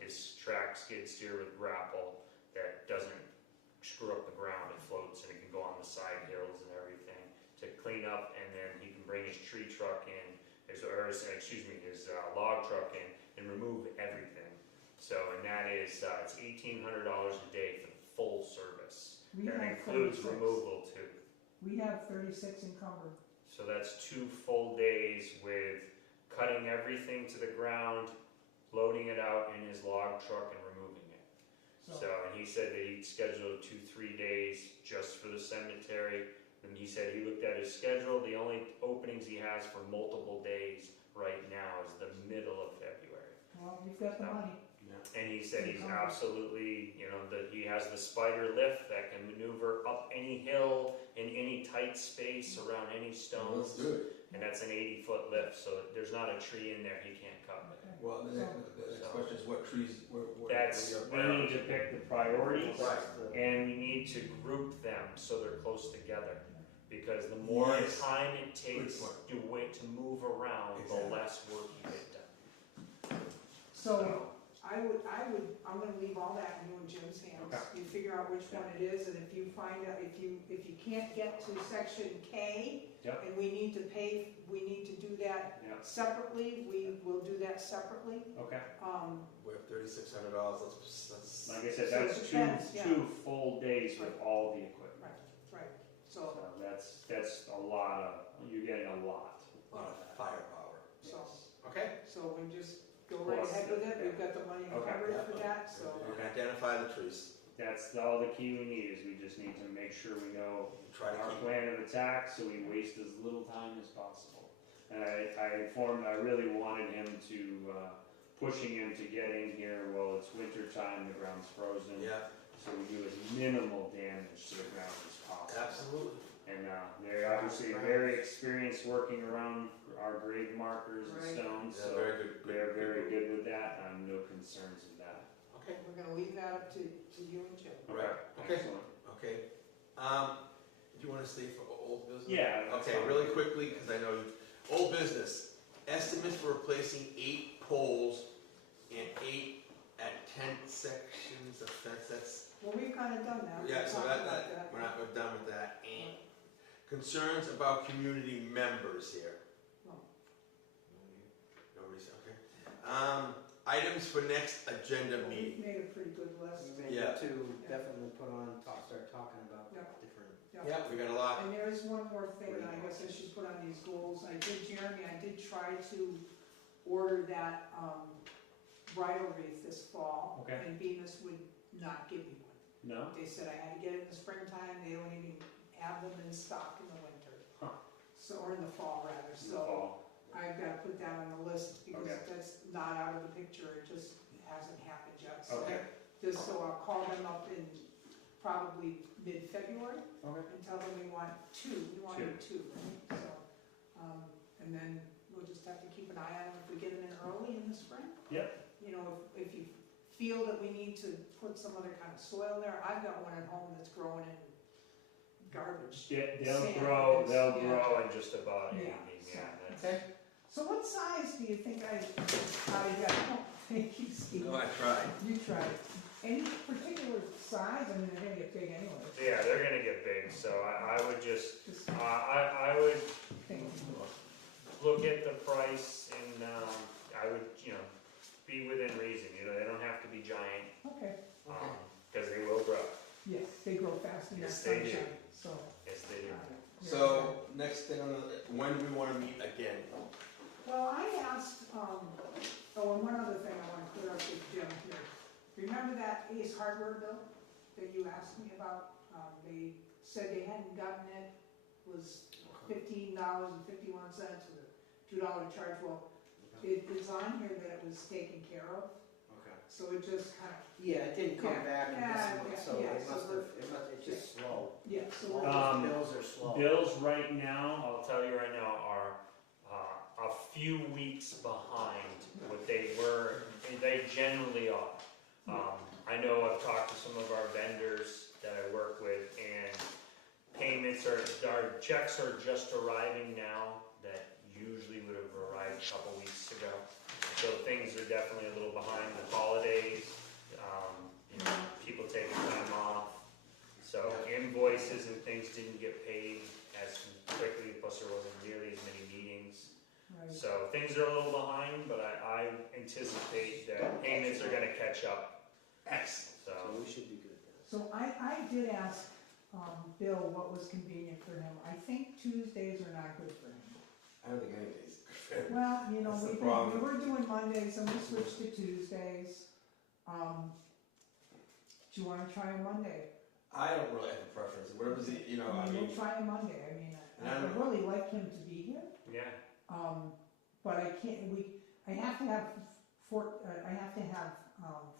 his track skid steer with grapple that doesn't screw up the ground, it floats and it can go on the side hills and everything to clean up, and then he can bring his tree truck in, his log truck in and remove everything. So, and that is, it's $1,800 a day for the full service. We That have includes 36. removal too. We have 36 encumbered. So that's 2 full days with cutting everything to the ground, loading it out in his log truck and removing it. So, and he said that he'd scheduled 2-3 days just for the cemetery. And he said he looked at his schedule. The only openings he has for multiple days right now is the middle of February. Well, you've got the money. And he said he's absolutely, that he has the spider lift that can maneuver up any hill in any tight space around any stones. Let's do it. And that's an 80-foot lift, so there's not a tree in there he can't cut. Okay. Well, the next question is what trees, That's, we need to pick the priorities. Right. And we need to group them so they're close together. Because the more Yes. time it takes point. to wait to move around, Exactly. the less work you get done. So, I'm gonna leave all that in you and Jim's hands. Okay. You figure out which one it is, and if you find out, if you can't get to section K, Yep. and we need to do that Yeah. separately, we will do that separately. Okay. We have $3,600, let's, Like I said, So it that's depends, yeah. two full days with all the equipment. Right, So so, that's a lot of, you're getting a lot. a lot of firepower. so, Okay? so we just go right Plus, ahead with it, yeah. we've got the money Okay. covered for that, so. And identify the trees. That's all the key we need, is we just need to make sure we know Try to our keep, plan of attack, so we waste as little time as possible. And I really wanted him to, pushing him to get in here while it's winter time, the ground's frozen. yeah, So we do as minimal damage to the ground as possible. absolutely. And they're obviously very experienced working around our grave markers and Right. stones, Yeah, so very good. they're very good with that. I have no concerns with that. Okay, We're gonna leave that up to you and Jim. Right. Okay. Excellent. okay. Do you want to stay for old business? Yeah. that's Okay, fine. really quickly, because I know you, old business, estimates for replacing 8 poles and 8 at 10 sections of fence, that's, Well, we've kinda done that. We yeah, so talked that, about we're done with that. And concerns about community members here. No. Nobody's, okay. Items for next agenda meeting. We've made a pretty good list. You may Yeah. need to definitely put on, start talking about Yeah. different. Yeah, we got a lot. And there is one more thing that I guess I says she's put on these goals. Jeremy, I did try to order that, bridal wreath this fall. Okay. And Bemis would not give me one. No? They said I had to get it in the springtime, they don't even have them in stock in the winter. Huh. So, or in the fall rather, In the so fall. I've gotta put that on the list because Okay. that's not out of the picture, it just hasn't happened yet. So Okay. just so I'll call them up in probably mid-February Okay. and tell them we want two, right? So, and then we'll just have to keep an eye on them if we get them in early in the spring. Yep. You know, if you feel that we need to put some other kind of soil there, I've got one at home that's growing in garbage. Yeah, Sand, they'll yeah. grow in just about Yeah, anything, so- yeah, that's. Okay. So what size do you think I got? Oh, thank you, Steve. No, I tried. You tried. Any particular size? I mean, they're gonna get big anyway. Yeah, they're gonna get big, so I would just, Just I would think. look at the price and, I would, be within reason, they don't have to be giant, Okay. cause they will grow, Yes, they grow fast in that Yes, they do. sunshine, so. yes, they do. So, next thing on the, when do we wanna meet again? Well, I asked, and one other thing I want to clear up with Jim here. Remember that Ace Hardware bill that you asked me about? They said they hadn't gotten it, was $15.51 with a $2 charge. Well, it's on here that it was taken care of, Okay. so it just kind of, Yeah, it didn't come Yeah, back in this yeah, one, yeah, so yeah, it so must have, it's just slow. yeah, so All we're, Um, those bills are slow. Bills right now, I'll tell you right now, are a few weeks behind what they were, and they generally are. I know I've talked to some of our vendors that I work with, and our checks are just arriving now that usually would have arrived a couple weeks ago. So things are definitely a little behind the holidays, people taking time off. So invoices and things didn't get paid as quickly, plus there wasn't nearly as many meetings. right. So things are a little behind, but I anticipate that payments are gonna catch up, Excellent. So so. we should be good then. So I did ask, Bill what was convenient for him. I think Tuesdays are not good for him. I don't think any days. Well, That's the we problem. were doing Mondays, and we switched to Tuesdays. Do you wanna try a Monday? I don't really have a preference, whatever's the, We'll try a Monday, And I I don't- would really like him to be here, Yeah, but I can't, I have to have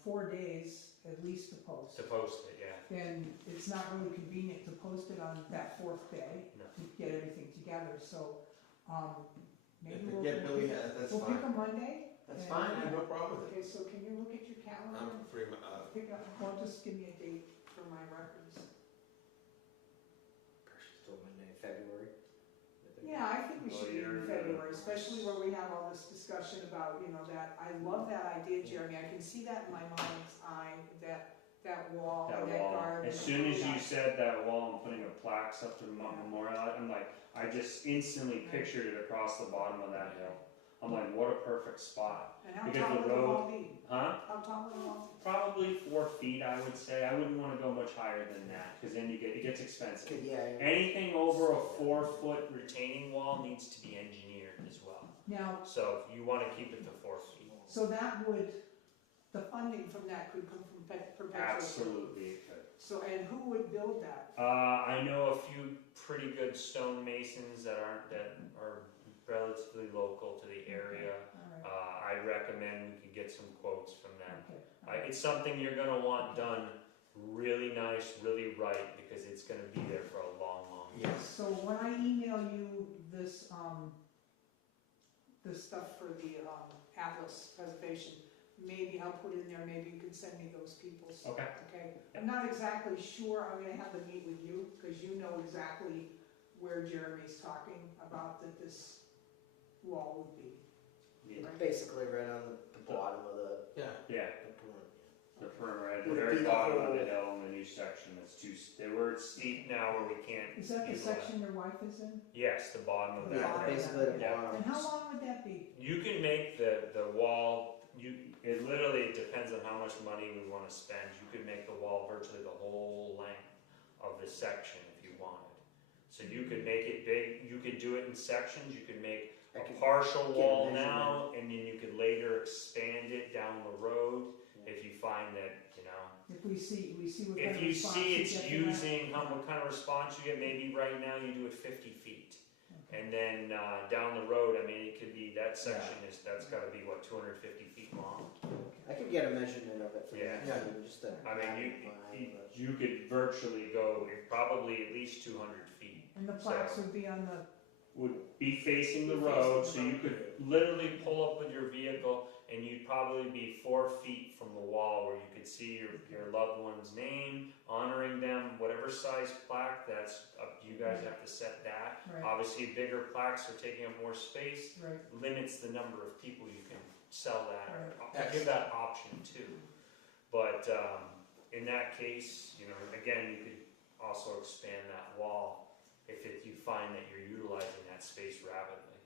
4 days at least to post. to post it, yeah. Then it's not really convenient to post it on that 4th day No. to get everything together, so, maybe If we we'll. get Billy, that's We'll pick a fine. Monday. That's and- fine, I have no problem with it. Okay, so can you look at your calendar? I'm free, Pick up, or just give me a date for my records. Still Monday, February. Yeah, I think we Well, should be in you're, February, especially where we have all this discussion about, that, I love that idea, Jeremy, I can see that in my mind's eye, that wall, That and that wall. garden. As soon as you said that wall and putting a plaques up to memorial, I'm like, I just instantly pictured it across the bottom of that hill. I'm like, what a perfect spot. And how because tall the would the wall road- be? Huh? How tall would the wall be? Probably 4 feet, I would say. I wouldn't wanna go much higher than that, cause then it gets expensive. Good, yeah. Anything over a 4-foot retaining wall needs to be engineered as well. Now, So you wanna keep it to 4 feet. so that would, the funding from that could come from perpetual. Absolutely it could. So, and who would build that? I know a few pretty good stonemasons that are relatively local to the area. All right, I'd recommend we could get some quotes from them. okay. It's something you're gonna want done really nice, really right, because it's gonna be there for a long, long time. yes. So when I email you this, the stuff for the, Atlas preservation, maybe I'll put in there, maybe you could send me those people's. Okay. Okay, I'm not exactly sure, I'm gonna have to meet with you, because you know exactly where Jeremy's talking about that this wall would be. Yeah. Basically right on the bottom of the Yeah. Yeah, perimeter. the perimeter, at the Would it very be the bottom of the whole- hill in the new section, it's where it's steep now where we can't. Is that the utilize- section your wife is in? Yes, the bottom of Yeah, that. bottom. Basically the Yeah. bottom. And how long would that be? You can make the wall, it literally depends on how much money we wanna spend. You could make the wall virtually the whole length of the section if you wanted. So you could make it big, you could do it in sections, you could make I a could partial get a wall measurement. now, and then you could later expand it down the road, if you find that, you know, If we see what kind if of you response see we it's get from that. using, what kind of response you get, maybe right now you do it 50 feet. Okay. And then down the road, I mean, it could be, that section that's gotta be, what, 250 feet long? I could get a measurement of it for Yeah. the next meeting, just to. I mean, have it in mind, but- you could virtually go, probably at least 200 feet. And the plaques would be on the, Would be facing the Be road, facing so the you road. could literally pull up with your vehicle and you'd probably be 4 feet from the wall where you could see your loved one's name, honoring them, whatever size plaque, that's up, you guys have to set that. right, Obviously, bigger plaques are taking up more space, right, limits the number of people you can sell that, Right. give that option too. But in that case, you know, again, you could also expand that wall if you find that you're utilizing that space rapidly.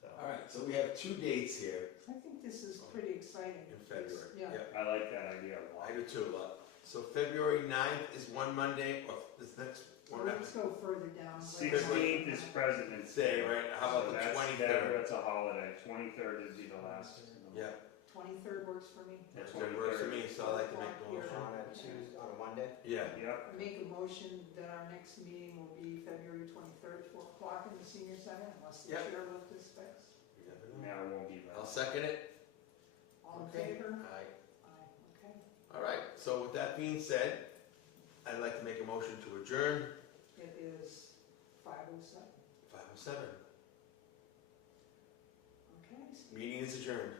So All right, so we have 2 dates here I think this is pretty exciting. in February. Yeah. I like that idea a lot. I do too, a lot. So February 9th is one Monday, or this next Well, one, let's go further down. 16th is President's Day, right? How about the 23rd? That's a holiday. 23rd would be the last. Yeah, 23rd works for me. that's what works for me, so I like to make the motion. On a Tuesday, on a Monday? Yeah, Yep. I make a motion that our next meeting will be February 23rd, 4 o'clock in the senior center, unless the Yep. chairlift is fixed. you never know. Now it won't be I'll that. second it. All in Okay. favor? Aye. Aye, okay. All right, so with that being said, I'd like to make a motion to adjourn It is 5:07. 5:07. Okay, Steve. Meeting is adjourned.